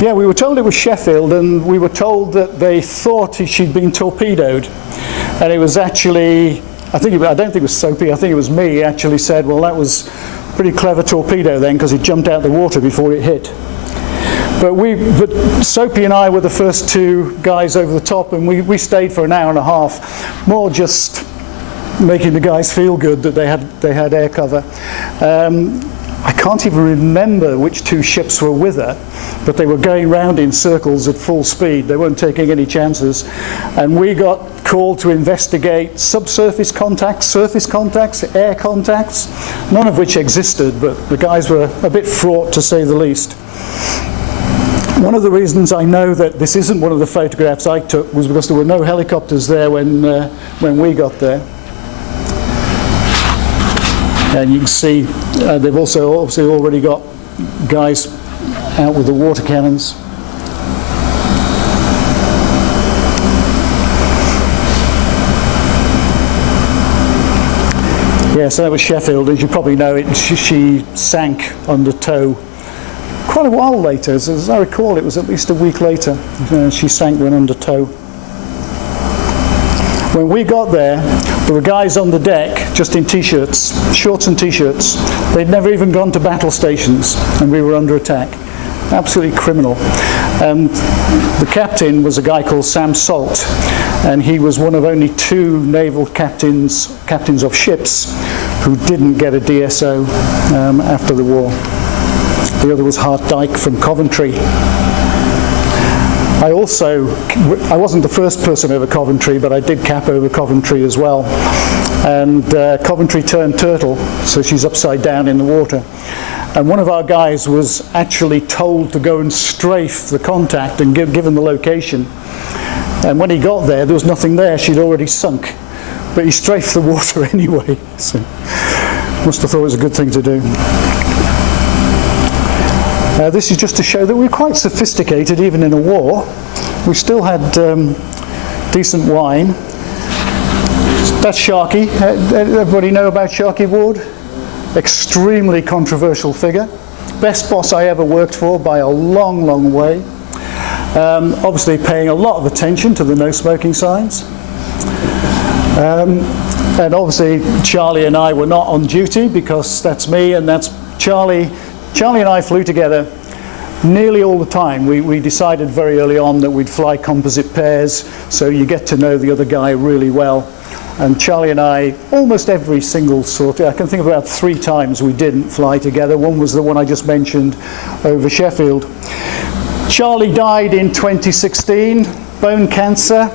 yeah, we were told it was Sheffield, and we were told that they thought she'd been torpedoed. And it was actually, I don't think it was Soapy, I think it was me, he actually said, well, that was a pretty clever torpedo then, because it jumped out the water before it hit. But Soapy and I were the first two guys over the top, and we stayed for an hour and a half, more just making the guys feel good that they had air cover. I can't even remember which two ships were with her, but they were going round in circles at full speed. They weren't taking any chances. And we got called to investigate subsurface contacts, surface contacts, air contacts, none of which existed, but the guys were a bit fraught, to say the least. One of the reasons I know that this isn't one of the photographs I took was because there were no helicopters there when we got there. And you can see they've also obviously already got guys out with the water cannons. Yeah, so that was Sheffield. As you probably know, she sank under tow quite a while later. As I recall, it was at least a week later. She sank when under tow. When we got there were guys on the deck just in t-shirts, shorts and t-shirts. They'd never even gone to battle stations, and we were under attack. Absolutely criminal. The captain was a guy called Sam Salt, and he was one of only two naval captains of ships who didn't get a DSO after the war. The other was Hart Dyke from Coventry. I wasn't the first person over Coventry, but I did cap over Coventry as well. And Coventry turned turtle, so she's upside down in the water. And one of our guys was actually told to go and strafe the contact and given the location. And when he got there was nothing there, she'd already sunk. But he strafed the water anyway, so must have thought it was a good thing to do. This is just to show that we're quite sophisticated even in a war. We still had decent wine. That's Sharkey. Everybody know about Sharkey Ward? Extremely controversial figure. Best boss I ever worked for by a long, long way. Obviously paying a lot of attention to the no smoking signs. And obviously Charlie and I were not on duty because that's me and that's Charlie. Charlie and I flew together nearly all the time. We decided very early on that we'd fly composite pairs, so you get to know the other guy really well. And Charlie and I, almost every single sortie, I can think of about 3 times we didn't fly together. One was the one I just mentioned over Sheffield. Charlie died in 2016, bone cancer,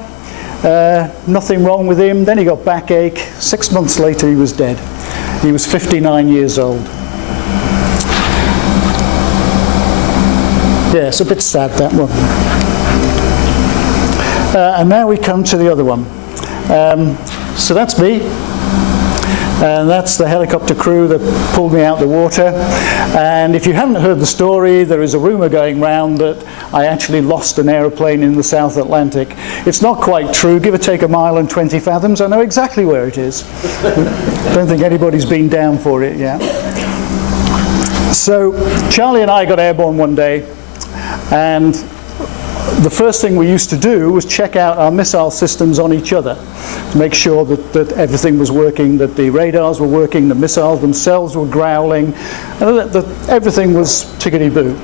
nothing wrong with him. Then he got backache. 6 months later he was dead. He was 59 years old. Yeah, it's a bit sad, that one. And now we come to the other one. So that's me, and that's the helicopter crew that pulled me out the water. And if you haven't heard the story, there is a rumour going round that I actually lost an aeroplane in the South Atlantic. It's not quite true. Give or take a mile and 20 fathoms, I know exactly where it is. Don't think anybody's been down for it yet. So Charlie and I got airborne one day, and the first thing we used to do was check out our missile systems on each other to make sure that everything was working, that the radars were working, the missiles themselves were growling, and that everything was tickety-boo.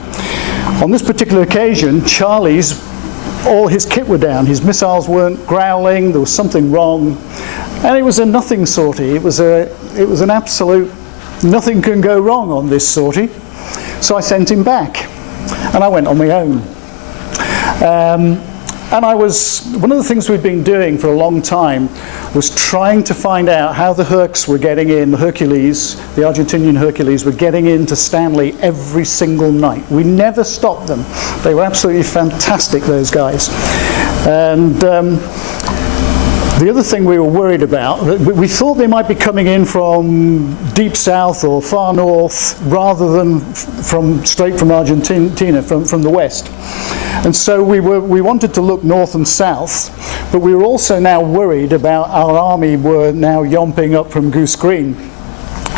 On this particular occasion, all his kit were down. His missiles weren't growling, there was something wrong, and it was a nothing sortie. It was an absolute nothing can go wrong on this sortie. So I sent him back, and I went on my own. And one of the things we'd been doing for a long time was trying to find out how the Hercs were getting in, the Hercules, the Argentinian Hercules were getting into Stanley every single night. We never stopped them. They were absolutely fantastic, those guys. And the other thing we were worried about, we thought they might be coming in from deep south or far north rather than straight from Argentina, from the west. And so we wanted to look north and south, but we were also now worried about our army were now yomping up from Goose Green.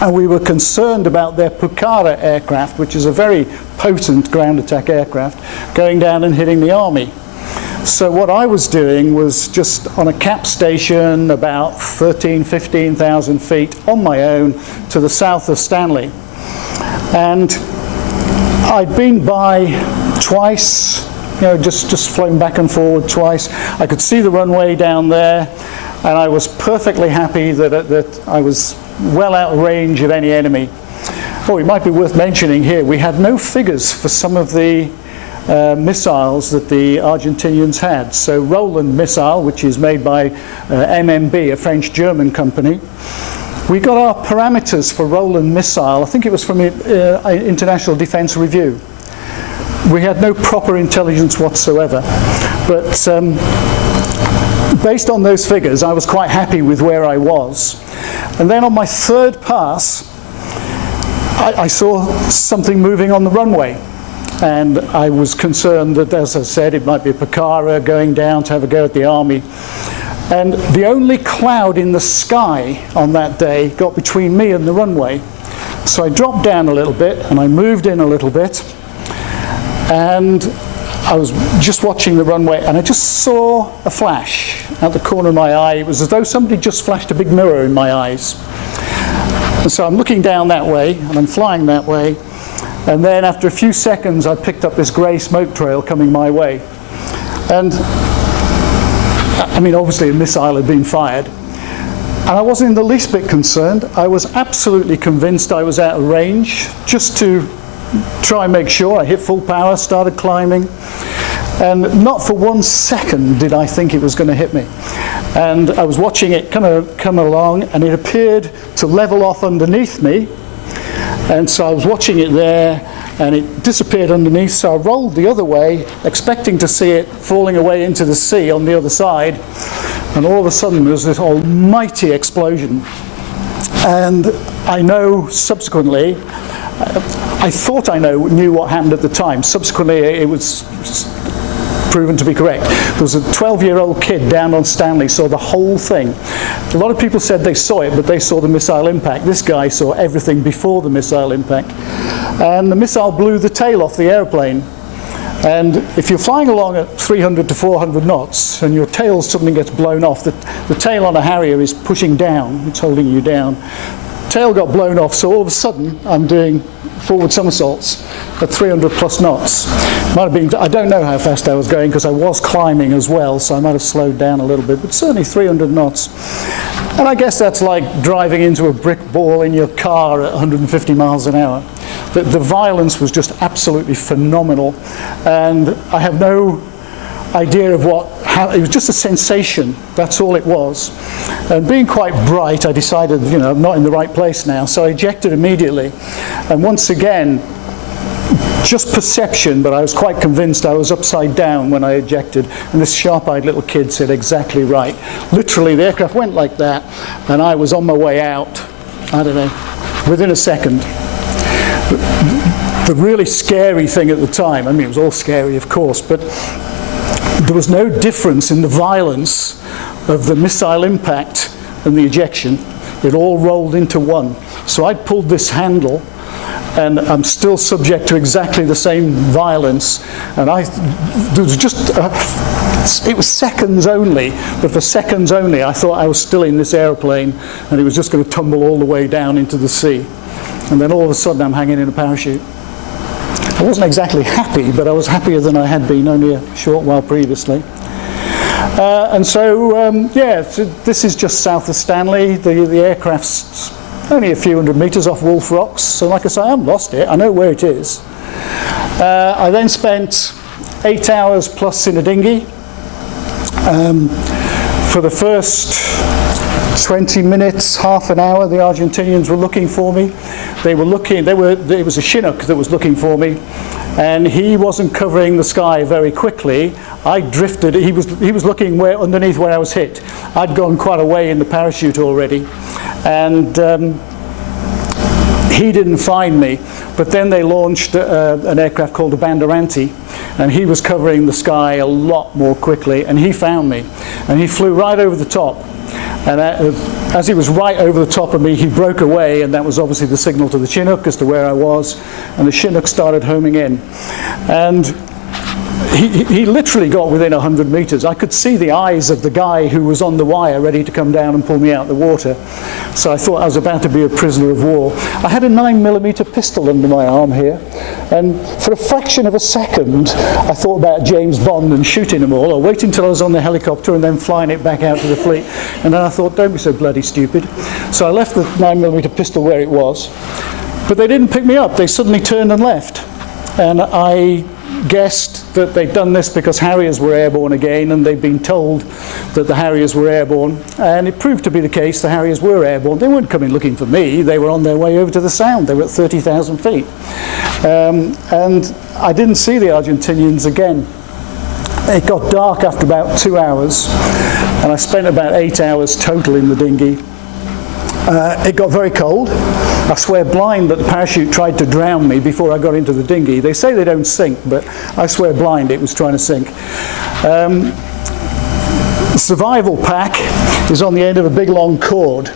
And we were concerned about their Pucara aircraft, which is a very potent ground attack aircraft, going down and hitting the army. So what I was doing was just on a cap station about 15,000 feet on my own to the south of Stanley. And I'd been by twice, just flown back and forward twice. I could see the runway down there, and I was perfectly happy that I was well out of range of any enemy. Oh, it might be worth mentioning here, we had no figures for some of the missiles that the Argentinians had. So Roland missile, which is made by MMB, a French-German company, we got our parameters for Roland missile, I think it was from International Defence Review. We had no proper intelligence whatsoever. But based on those figures, I was quite happy with where I was. And then on my third pass, I saw something moving on the runway. And I was concerned that, as I said, it might be a Picara going down to have a go at the army. And the only cloud in the sky on that day got between me and the runway. So I dropped down a little bit and I moved in a little bit. And I was just watching the runway and I just saw a flash out the corner of my eye. It was as though somebody just flashed a big mirror in my eyes. And so I'm looking down that way and I'm flying that way. And then after a few seconds, I picked up this grey smoke trail coming my way. And, I mean, obviously a missile had been fired. And I wasn't in the least bit concerned. I was absolutely convinced I was out of range, just to try and make sure. I hit full power, started climbing. And not for 1 second did I think it was going to hit me. And I was watching it kind of come along, and it appeared to level off underneath me. And so I was watching it there, and it disappeared underneath, so I rolled the other way, expecting to see it falling away into the sea on the other side, and all of a sudden there was this almighty explosion. And I know subsequently, I thought I knew what happened at the time. Subsequently, it was proven to be correct. There was a 12-year-old kid down on Stanley, saw the whole thing. A lot of people said they saw it, but they saw the missile impact. This guy saw everything before the missile impact. And the missile blew the tail off the airplane. And if you're flying along at 300 to 400 knots and your tail suddenly gets blown off, the tail on a Harrier is pushing down, it's holding you down. Tail got blown off, so all of a sudden I'm doing forward somersaults at 300 plus knots. Might have been, I don't know how fast I was going because I was climbing as well, so I might have slowed down a little bit, but certainly 300 knots. And I guess that's like driving into a brick wall in your car at 150 miles an hour. The violence was just absolutely phenomenal, and I have no idea of how it was just a sensation, that's all it was. And being quite bright, I decided, I'm not in the right place now, so I ejected immediately. And once again, just perception, but I was quite convinced I was upside down when I ejected, and this sharp-eyed little kid said exactly right. Literally, the aircraft went like that, and I was on my way out, I don't know, within a second. The really scary thing at the time, I mean, it was all scary, of course, but there was no difference in the violence of the missile impact and the ejection. It all rolled into one. So I pulled this handle, and I'm still subject to exactly the same violence. And there was just, it was seconds only, but for seconds only, I thought I was still in this airplane, and it was just going to tumble all the way down into the sea. And then all of a sudden, I'm hanging in a parachute. I wasn't exactly happy, but I was happier than I had been only a short while previously. And so, this is just south of Stanley. The aircraft's only a few hundred metres off Wolf Rocks. So like I say, I haven't lost it. I know where it is. I then spent 8 hours plus in a dinghy. For the first 20 minutes, half an hour, the Argentinians were looking for me. It was a Chinook that was looking for me, and he wasn't covering the sky very quickly. I drifted, he was looking underneath where I was hit. I'd gone quite a way in the parachute already, and he didn't find me. But then they launched an aircraft called a Banderanti, and he was covering the sky a lot more quickly, and he found me. And he flew right over the top. And as he was right over the top of me, he broke away, and that was obviously the signal to the Chinook as to where I was, and the Chinook started homing in. And he literally got within 100 meters. I could see the eyes of the guy who was on the wire ready to come down and pull me out of the water. So I thought I was about to be a prisoner of war. I had a 9mm pistol under my arm here, and for a fraction of a second I thought about James Bond and shooting them all, or waiting until I was on the helicopter and then flying it back out to the fleet. And then I thought, don't be so bloody stupid. So I left the 9mm pistol where it was, But they didn't pick me up. They suddenly turned and left. And I guessed that they'd done this because Harriers were airborne again, and they'd been told that the Harriers were airborne. And it proved to be the case. The Harriers were airborne. They weren't coming looking for me. They were on their way over to the Sound. They were at 30,000 feet. And I didn't see the Argentinians again. It got dark after about 2 hours, and I spent about 8 hours total in the dinghy. It got very cold. I swear blind that the parachute tried to drown me before I got into the dinghy. They say they don't sink, but I swear blind it was trying to sink. The survival pack is on the end of a big long cord,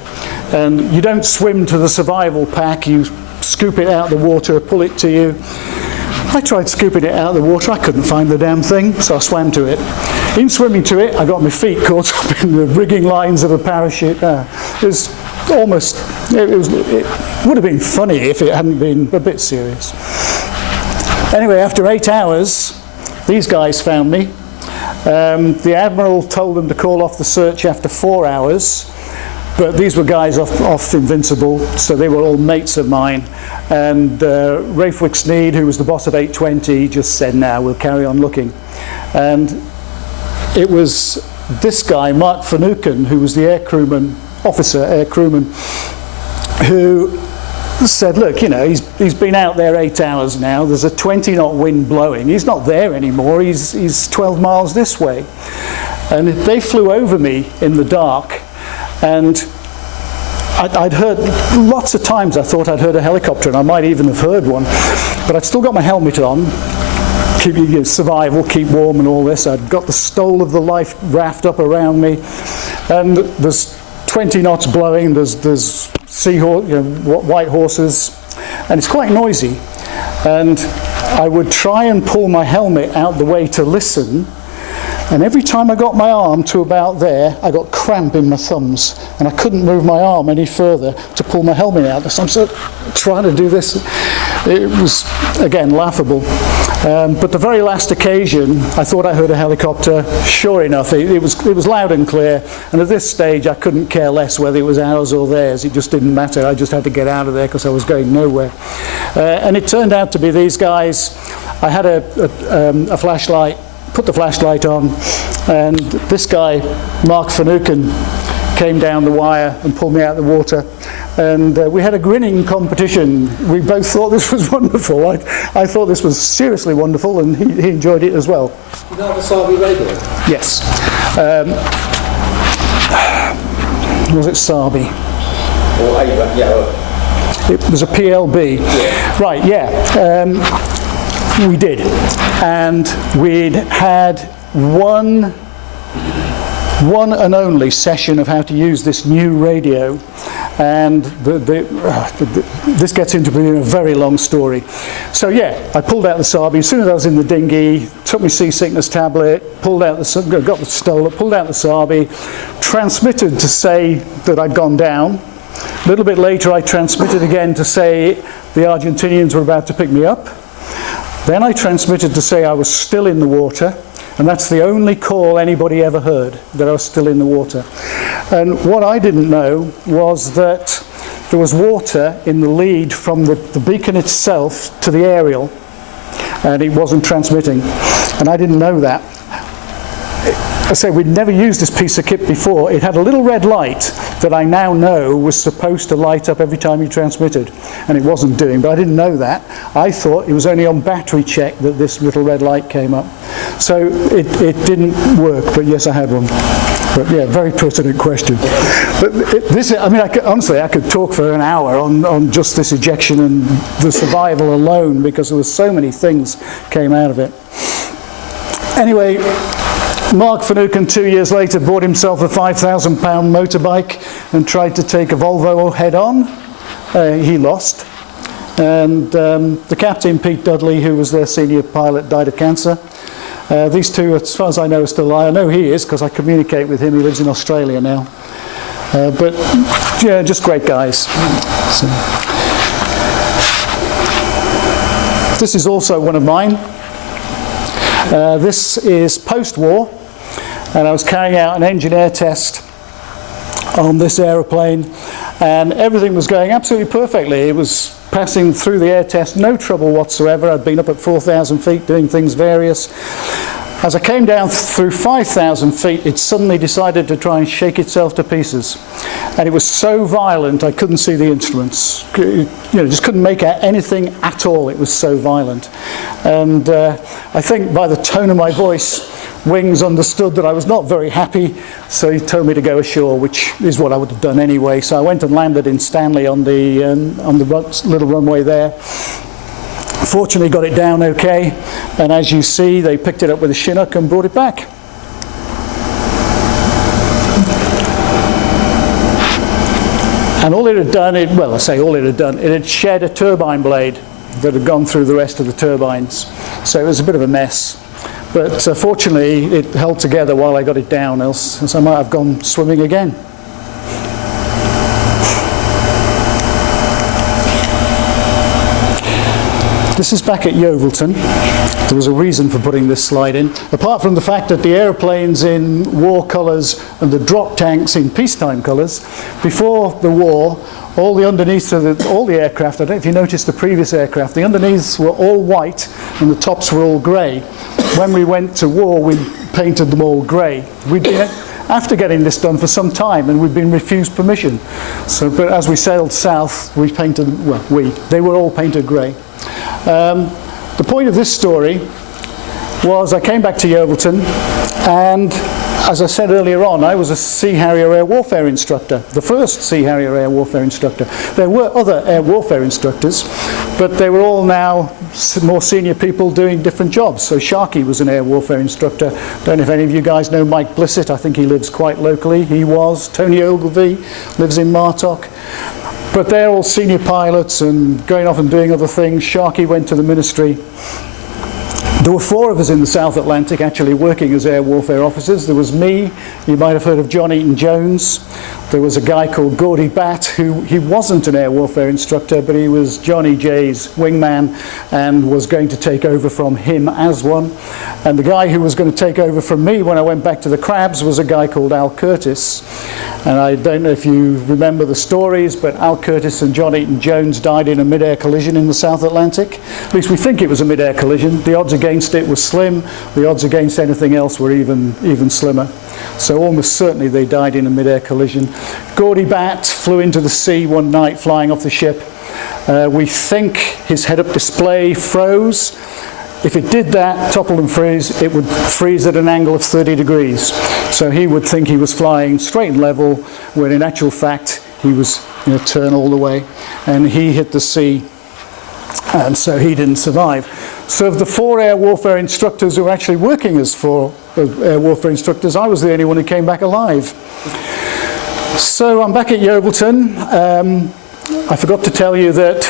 and you don't swim to the survival pack, you scoop it out of the water, pull it to you. I tried scooping it out of the water, I couldn't find the damn thing, so I swam to it. In swimming to it, I got my feet caught up in the rigging lines of a parachute. It would have been funny if it hadn't been a bit serious. Anyway, after 8 hours, these guys found me. The Admiral told them to call off the search after 4 hours, but these were guys off Invincible, so they were all mates of mine. And Rafe Wick-Sneed, who was the boss of 820, just said, "Now we'll carry on looking." And it was this guy, Mark Finucane, who was the air crewman, who said, "Look, you know, he's been out there 8 hours now. There's a 20-knot wind blowing. He's not there anymore. He's 12 miles this way." And they flew over me in the dark, and I'd heard, lots of times I thought I'd heard a helicopter, and I might even have heard one, but I'd still got my helmet on, keep survival, keep warm and all this. I'd got the stole of the life raft up around me, and there's 20 knots blowing, there's white horses, and it's quite noisy. And I would try and pull my helmet out the way to listen, and every time I got my arm to about there, I got cramp in my thumbs, and I couldn't move my arm any further to pull my helmet out. So I'm sort of trying to do this. It was, again, laughable. But the very last occasion, I thought I heard a helicopter. Sure enough, it was loud and clear. And at this stage, I couldn't care less whether it was ours or theirs. It just didn't matter. I just had to get out of there because I was going nowhere. And it turned out to be these guys. I had a flashlight. Put the flashlight on, and this guy, Mark Finucane, came down the wire and pulled me out of the water, and we had a grinning competition. We both thought this was wonderful. I thought this was seriously wonderful, and he enjoyed it as well. You know the Sabi radio? Yes. Was it Sabi? Or AVA, yeah. It was a PLB. Yeah. Right, yeah. We did, and we'd had one and only session of how to use this new radio, and this gets into being a very long story. So yeah, I pulled out the Sabi as soon as I was in the dinghy, took my seasickness tablet, got the stole, pulled out the Sabi, transmitted to say that I'd gone down. A little bit later I transmitted again to say the Argentinians were about to pick me up. Then I transmitted to say I was still in the water, and that's the only call anybody ever heard, that I was still in the water. And what I didn't know was that there was water in the lead from the beacon itself to the aerial, and it wasn't transmitting. And I didn't know that. I say we'd never used this piece of kit before. It had a little red light that I now know was supposed to light up every time you transmitted, and it wasn't doing, but I didn't know that. I thought it was only on battery check that this little red light came up. So it didn't work, but yes, I had one. But yeah, very pertinent question. But honestly, I could talk for an hour on just this ejection and the survival alone, because there were so many things came out of it. Anyway, Mark Finucane 2 years later bought himself a £5,000 motorbike and tried to take a Volvo head on. He lost. And the captain, Pete Dudley, who was their senior pilot, died of cancer. These two, as far as I know, are still alive. I know he is because I communicate with him. He lives in Australia now. But yeah, just great guys. So. This is also one of mine. This is post-war, and I was carrying out an engineer test on this aeroplane, and everything was going absolutely perfectly. It was passing through the air test, no trouble whatsoever. I'd been up at 4,000 feet doing things various. As I came down through 5,000 feet, it suddenly decided to try and shake itself to pieces. And it was so violent, I couldn't see the instruments. Just couldn't make out anything at all. It was so violent. And I think by the tone of my voice, Wings understood that I was not very happy, so he told me to go ashore, which is what I would have done anyway. So I went and landed in Stanley on the little runway there. Fortunately got it down okay, and as you see, they picked it up with a Chinook and brought it back. And all it had done, it had shed a turbine blade that had gone through the rest of the turbines. So it was a bit of a mess. But fortunately, it held together while I got it down, else I might have gone swimming again. This is back at Yeovilton. There was a reason for putting this slide in. Apart from the fact that the aeroplanes in war colours and the drop tanks in peacetime colours, before the war, all the underneath of all the aircraft, I don't know if you noticed the previous aircraft, the underneaths were all white and the tops were all grey. When we went to war, we painted them all grey. We'd been after getting this done for some time, and we'd been refused permission. But as we sailed south, we painted them, they were all painted grey. The point of this story was I came back to Yeovilton, and as I said earlier on, I was a Sea Harrier Air Warfare instructor, the first Sea Harrier Air Warfare instructor. There were other air warfare instructors, but they were all now more senior people doing different jobs. So Sharkey was an air warfare instructor. Don't know if any of you guys know Mike Blissett. I think he lives quite locally. He was. Tony Ogilvie lives in Martock. But they're all senior pilots and going off and doing other things. Sharkey went to the ministry. There were 4 of us in the South Atlantic actually working as air warfare officers. There was me, you might have heard of John Eaton Jones. There was a guy called Gordy Batt, he wasn't an air warfare instructor, but he was Johnny Jay's wingman and was going to take over from him as one. And the guy who was going to take over from me when I went back to the Crabs was a guy called Al Curtis. And I don't know if you remember the stories, but Al Curtis and John Eaton Jones died in a mid-air collision in the South Atlantic. At least we think it was a mid-air collision. The odds against it were slim. The odds against anything else were even slimmer. So almost certainly they died in a mid-air collision. Gordy Batt flew into the sea one night flying off the ship. We think his head-up display froze. If it did that, topple and freeze, it would freeze at an angle of 30 degrees. So he would think he was flying straight and level, when in actual fact he was turn all the way. And he hit the sea, and so he didn't survive. So of the 4 air warfare instructors who were actually working as 4 air warfare instructors, I was the only one who came back alive. So I'm back at Yeovilton. I forgot to tell you that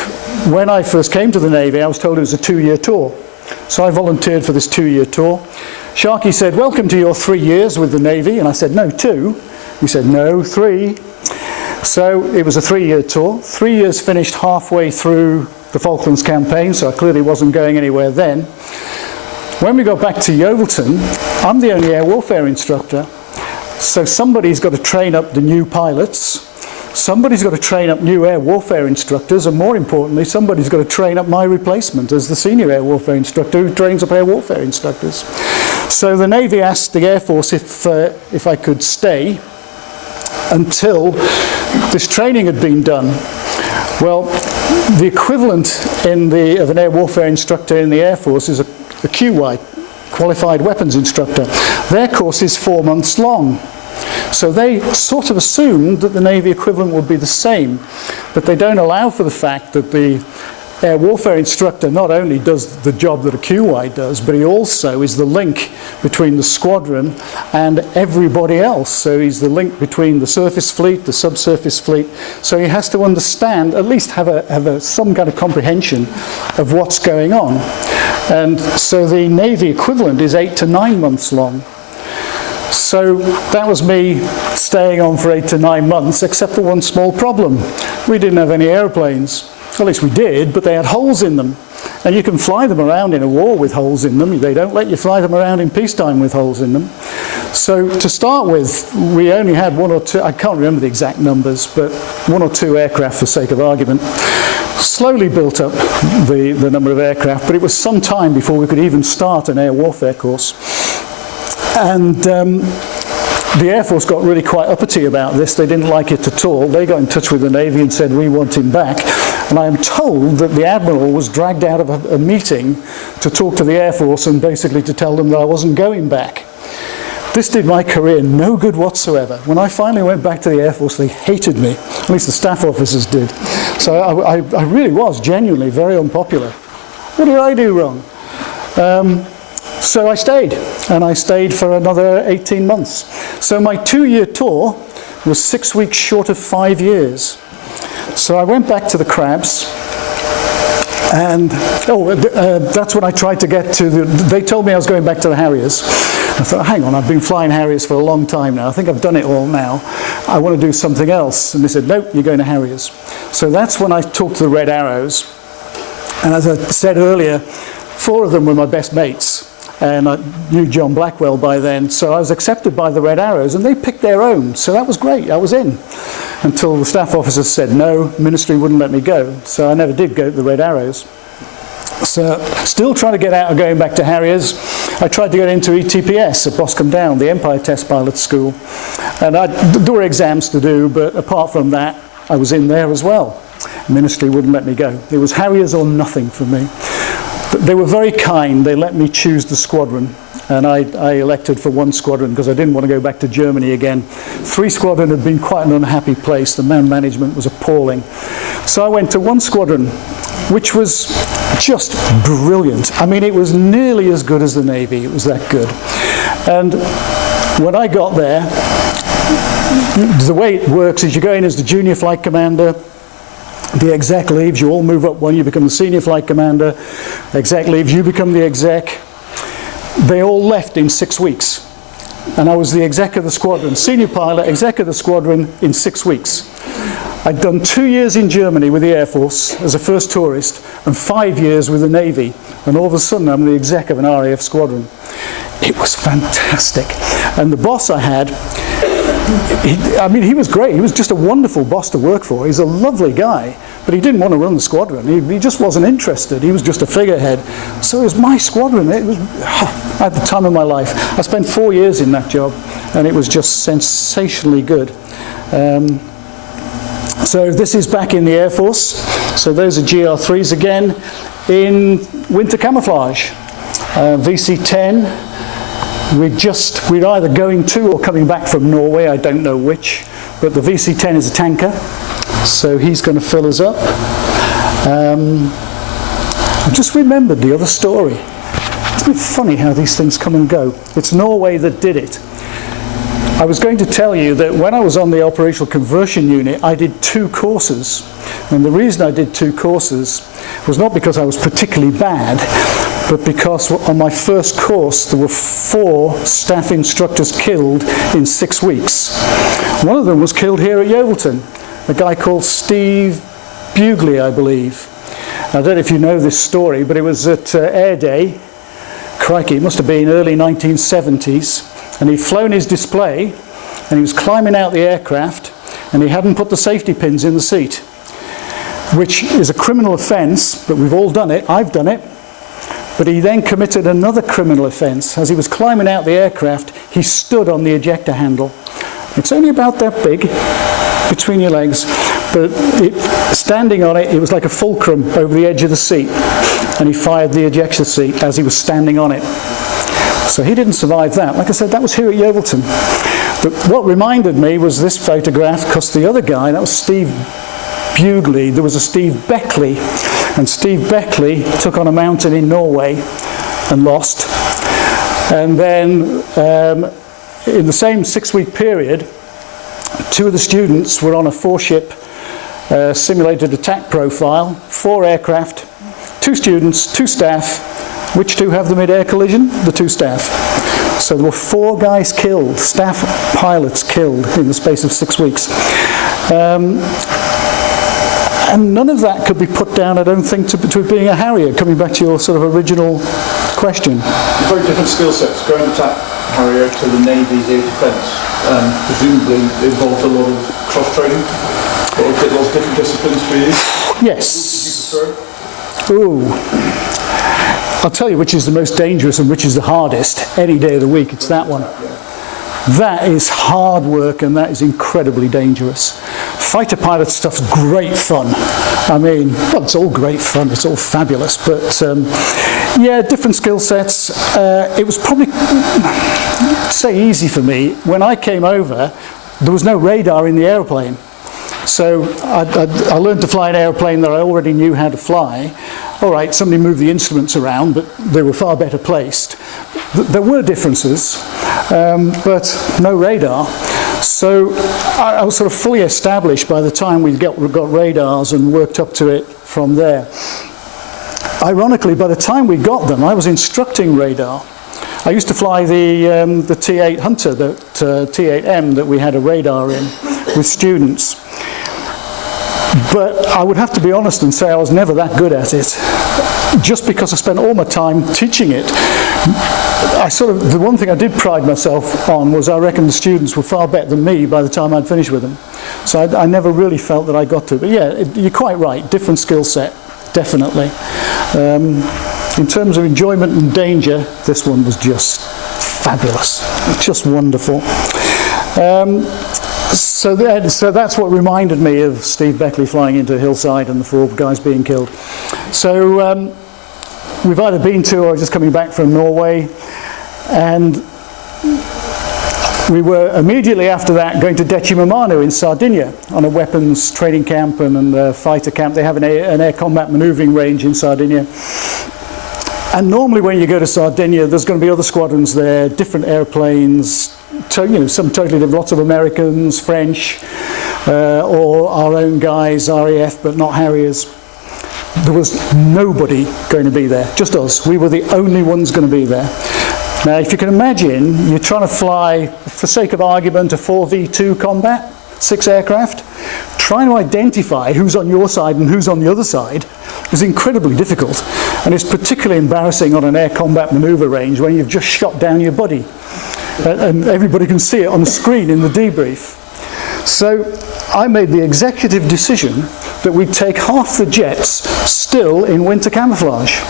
when I first came to the Navy, I was told it was a 2-year tour. So I volunteered for this 2-year tour. Sharkey said, "Welcome to your 3 years with the Navy." And I said, "No, 2. He said, "No, 3. So it was a 3-year tour. 3 years finished halfway through the Falklands campaign, so I clearly wasn't going anywhere then. When we got back to Yeovilton, I'm the only air warfare instructor. So somebody's got to train up the new pilots. Somebody's got to train up new air warfare instructors, and more importantly, somebody's got to train up my replacement as the senior air warfare instructor who trains up air warfare instructors. So the Navy asked the Air Force if I could stay until this training had been done. Well, the equivalent of an air warfare instructor in the Air Force is a QY, Qualified Weapons Instructor. Their course is 4 months long. So they sort of assumed that the Navy equivalent would be the same, but they don't allow for the fact that the air warfare instructor not only does the job that a QY does, but he also is the link between the squadron and everybody else. So he's the link between the surface fleet, the subsurface fleet. So he has to understand, at least have some kind of comprehension of what's going on. And so the Navy equivalent is 8 to 9 months long. So that was me staying on for 8 to 9 months, except for one small problem. We didn't have any airplanes. At least we did, but they had holes in them. And you can fly them around in a war with holes in them. They don't let you fly them around in peacetime with holes in them. So to start with, we only had one or two, I can't remember the exact numbers, but one or two aircraft for sake of argument. Slowly built up the number of aircraft, but it was some time before we could even start an air warfare course. And the Air Force got really quite uppity about this. They didn't like it at all. They got in touch with the Navy and said, we want him back. And I am told that the Admiral was dragged out of a meeting to talk to the Air Force and basically to tell them that I wasn't going back. This did my career no good whatsoever. When I finally went back to the Air Force, they hated me. At least the staff officers did. So I really was genuinely very unpopular. What did I do wrong? So I stayed, and I stayed for another 18 months. So my 2-year tour was 6 weeks short of 5 years. So I went back to the Crabs, and that's when I tried to get to they told me I was going back to the Harriers. I thought, hang on, I've been flying Harriers for a long time now. I think I've done it all now. I want to do something else. And they said, nope, you're going to Harriers. So that's when I talked to the Red Arrows. And as I said earlier, 4 of them were my best mates. And I knew John Blackwell by then. So I was accepted by the Red Arrows, and they picked their own. So that was great. I was in. Until the staff officers said no, ministry wouldn't let me go. So I never did go to the Red Arrows. So still trying to get out of going back to Harriers. I tried to get into ETPS at Boscombe Down, the Empire Test Pilot School. And there were exams to do, but apart from that, I was in there as well. Ministry wouldn't let me go. It was Harriers or nothing for me. But they were very kind. They let me choose the squadron. And I elected for 1 squadron because I didn't want to go back to Germany again. 3 squadron had been quite an unhappy place. The man management was appalling. So I went to 1 squadron, which was just brilliant. I mean, it was nearly as good as the Navy. It was that good. And when I got there, the way it works is you go in as the junior flight commander. The exec leaves, you all move up 1, you become the senior flight commander. Exec leaves, you become the exec. They all left in 6 weeks. And I was the exec of the squadron, senior pilot, exec of the squadron in 6 weeks. I'd done 2 years in Germany with the Air Force as a first tourist and 5 years with the Navy. And all of a sudden I'm the exec of an RAF squadron. It was fantastic. And the boss I had, he was great. He was just a wonderful boss to work for. He's a lovely guy, but he didn't want to run the squadron. He just wasn't interested. He was just a figurehead. So it was my squadron. It was at the time of my life. I spent 4 years in that job, and it was just sensationally good. So this is back in the Air Force. So those are GR3s again in winter camouflage. VC-10. We're either going to or coming back from Norway, I don't know which, but the VC-10 is a tanker, so he's going to fill us up. I just remembered the other story. Isn't it funny how these things come and go? It's Norway that did it. I was going to tell you that when I was on the operational conversion unit, I did 2 courses. And the reason I did 2 courses was not because I was particularly bad, but because on my first course there were 4 staff instructors killed in 6 weeks. One of them was killed here at Yeovilton, a guy called Steve Bugley, I believe. I don't know if you know this story, but it was at Air Day. Crikey, it must have been early 1970s. And he'd flown his display, and he was climbing out the aircraft, and he hadn't put the safety pins in the seat, which is a criminal offence, but we've all done it. I've done it. But he then committed another criminal offence. As he was climbing out the aircraft, he stood on the ejector handle. It's only about that big between your legs, but standing on it, it was like a fulcrum over the edge of the seat, and he fired the ejector seat as he was standing on it. So he didn't survive that. Like I said, that was here at Yeovilton. But what reminded me was this photograph, because the other guy, that was Steve Bugley, there was a Steve Beckley, and Steve Beckley took on a mountain in Norway and lost. And then in the same 6-week period, 2 of the students were on a 4-ship simulated attack profile, 4 aircraft, 2 students, 2 staff. Which 2 have the mid-air collision? The 2 staff. So there were 4 guys killed, staff pilots killed in the space of 6 weeks. And none of that could be put down, I don't think, to being a Harrier, coming back to your sort of original question. Very different skill sets, ground attack Harrier to the Navy's air defence. Presumably involved a lot of cross-training, lots of different disciplines for you. Yes. What would you prefer? Ooh. I'll tell you which is the most dangerous and which is the hardest. Any day of the week, it's that one. That is hard work and that is incredibly dangerous. Fighter pilot stuff's great fun. I mean, well, it's all great fun, it's all fabulous, but yeah, different skill sets. It was probably, say easy for me, when I came over, there was no radar in the aeroplane. So I learned to fly an aeroplane that I already knew how to fly. All right, somebody moved the instruments around, but they were far better placed. There were differences, but no radar. So I was sort of fully established by the time we got radars and worked up to it from there. Ironically, by the time we got them, I was instructing radar. I used to fly the T8 Hunter, that T8M that we had a radar in with students. But I would have to be honest and say I was never that good at it, just because I spent all my time teaching it. The one thing I did pride myself on was I reckon the students were far better than me by the time I'd finished with them. So I never really felt that I got to. But yeah, you're quite right, different skill set, definitely. In terms of enjoyment and danger, this one was just fabulous, just wonderful. So that's what reminded me of Steve Beckley flying into a hillside and the 4 guys being killed. So we've either been to or just coming back from Norway, and we were immediately after that going to Decimomano in Sardinia on a weapons training camp and a fighter camp. They have an air combat manoeuvring range in Sardinia. And normally when you go to Sardinia, there's going to be other squadrons there, different airplanes, some totally different, lots of Americans, French, or our own guys, RAF, but not Harriers. There was nobody going to be there, just us. We were the only ones going to be there. Now, if you can imagine, you're trying to fly, for sake of argument, a 4v2 combat, 6 aircraft. Trying to identify who's on your side and who's on the other side is incredibly difficult. And it's particularly embarrassing on an air combat manoeuvre range when you've just shot down your buddy. And everybody can see it on the screen in the debrief. So I made the executive decision that we'd take half the jets still in winter camouflage.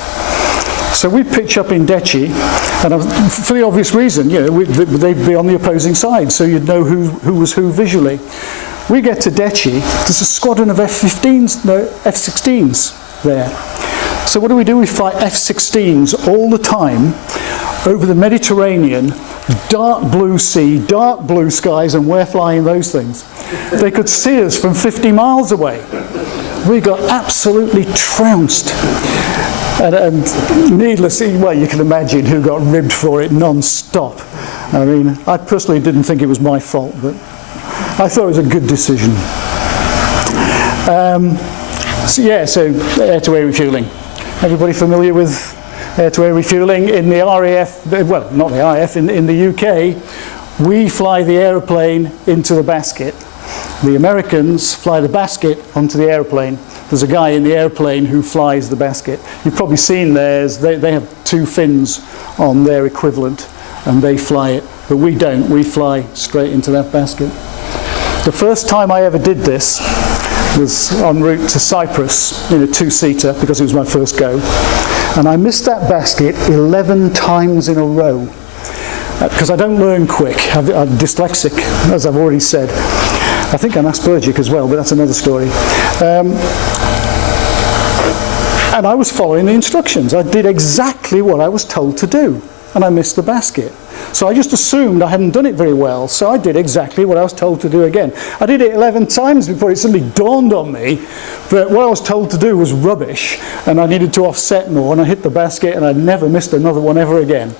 So we pitch up in Deci, and for the obvious reason, they'd be on the opposing side, so you'd know who was who visually. We get to Deci, there's a squadron of F-16s there. So what do? We fly F-16s all the time over the Mediterranean, dark blue sea, dark blue skies, and we're flying those things. They could see us from 50 miles away. We got absolutely trounced. And needlessly, well, you can imagine who got ribbed for it non-stop. I mean, I personally didn't think it was my fault, but I thought it was a good decision. So air-to-air refuelling. Everybody familiar with air-to-air refuelling? In the RAF, well, not the RAF, in the UK, we fly the aeroplane into the basket. The Americans fly the basket onto the airplane. There's a guy in the airplane who flies the basket. You've probably seen theirs. They have 2 fins on their equivalent, and they fly it. But we don't. We fly straight into that basket. The first time I ever did this was en route to Cyprus in a 2-seater, because it was my first go. And I missed that basket 11 times in a row. Because I don't learn quick. I'm dyslexic, as I've already said. I think I'm Aspergic as well, but that's another story. And I was following the instructions. I did exactly what I was told to do, and I missed the basket. So I just assumed I hadn't done it very well, so I did exactly what I was told to do again. I did it 11 times before it suddenly dawned on me that what I was told to do was rubbish, and I needed to offset more, and I hit the basket, and I never missed another one ever again.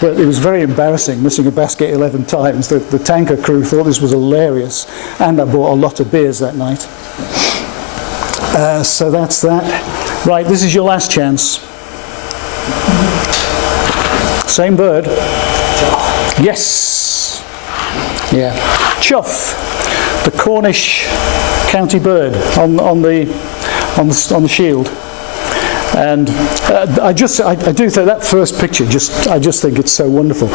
But it was very embarrassing, missing a basket 11 times. The tanker crew thought this was hilarious, and I bought a lot of beers that night. So that's that. Right, this is your last chance. Same bird. Yes. Yeah. Chough, the Cornish county bird on the on the shield. And I do think that first picture, I just think it's so wonderful.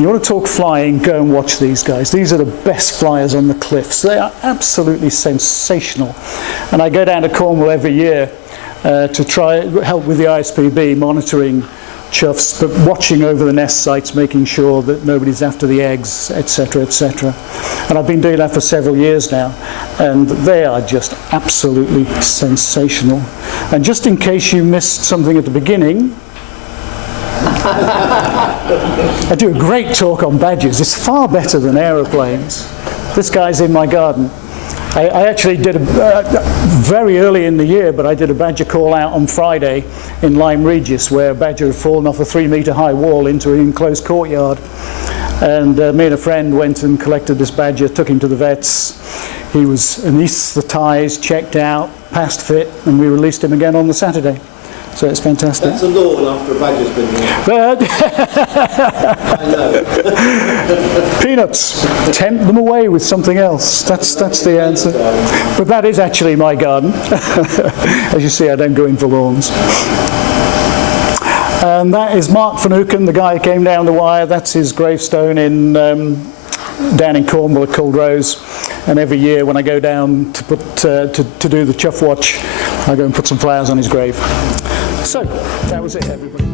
You want to talk flying, go and watch these guys. These are the best flyers on the cliffs. They are absolutely sensational. And I go down to Cornwall every year to try help with the ISPB monitoring chuffs, but watching over the nest sites, making sure that nobody's after the eggs, etc., etc. And I've been doing that for several years now, and they are just absolutely sensational. And just in case you missed something at the beginning, I do a great talk on badgers. It's far better than aeroplanes. This guy's in my garden. I actually did very early in the year, but I did a badger call out on Friday in Lyme Regis, where a badger had fallen off a 3-metre high wall into an enclosed courtyard. And me and a friend went and collected this badger, took him to the vets. He was anaesthetised, checked out, passed fit, and we released him again on the Saturday. So it's fantastic. That's a lawn after a badger's been here. I know. Peanuts. Tempt them away with something else. That's the answer. But that is actually my garden. As you see, I don't go in for lawns. And that is Mark Van Hoeken, the guy who came down the wire. That's his gravestone down in Cornwall at Culdrose. And every year when I go down to do the Chuff Watch, I go and put some flowers on his grave. So, that was it, everybody.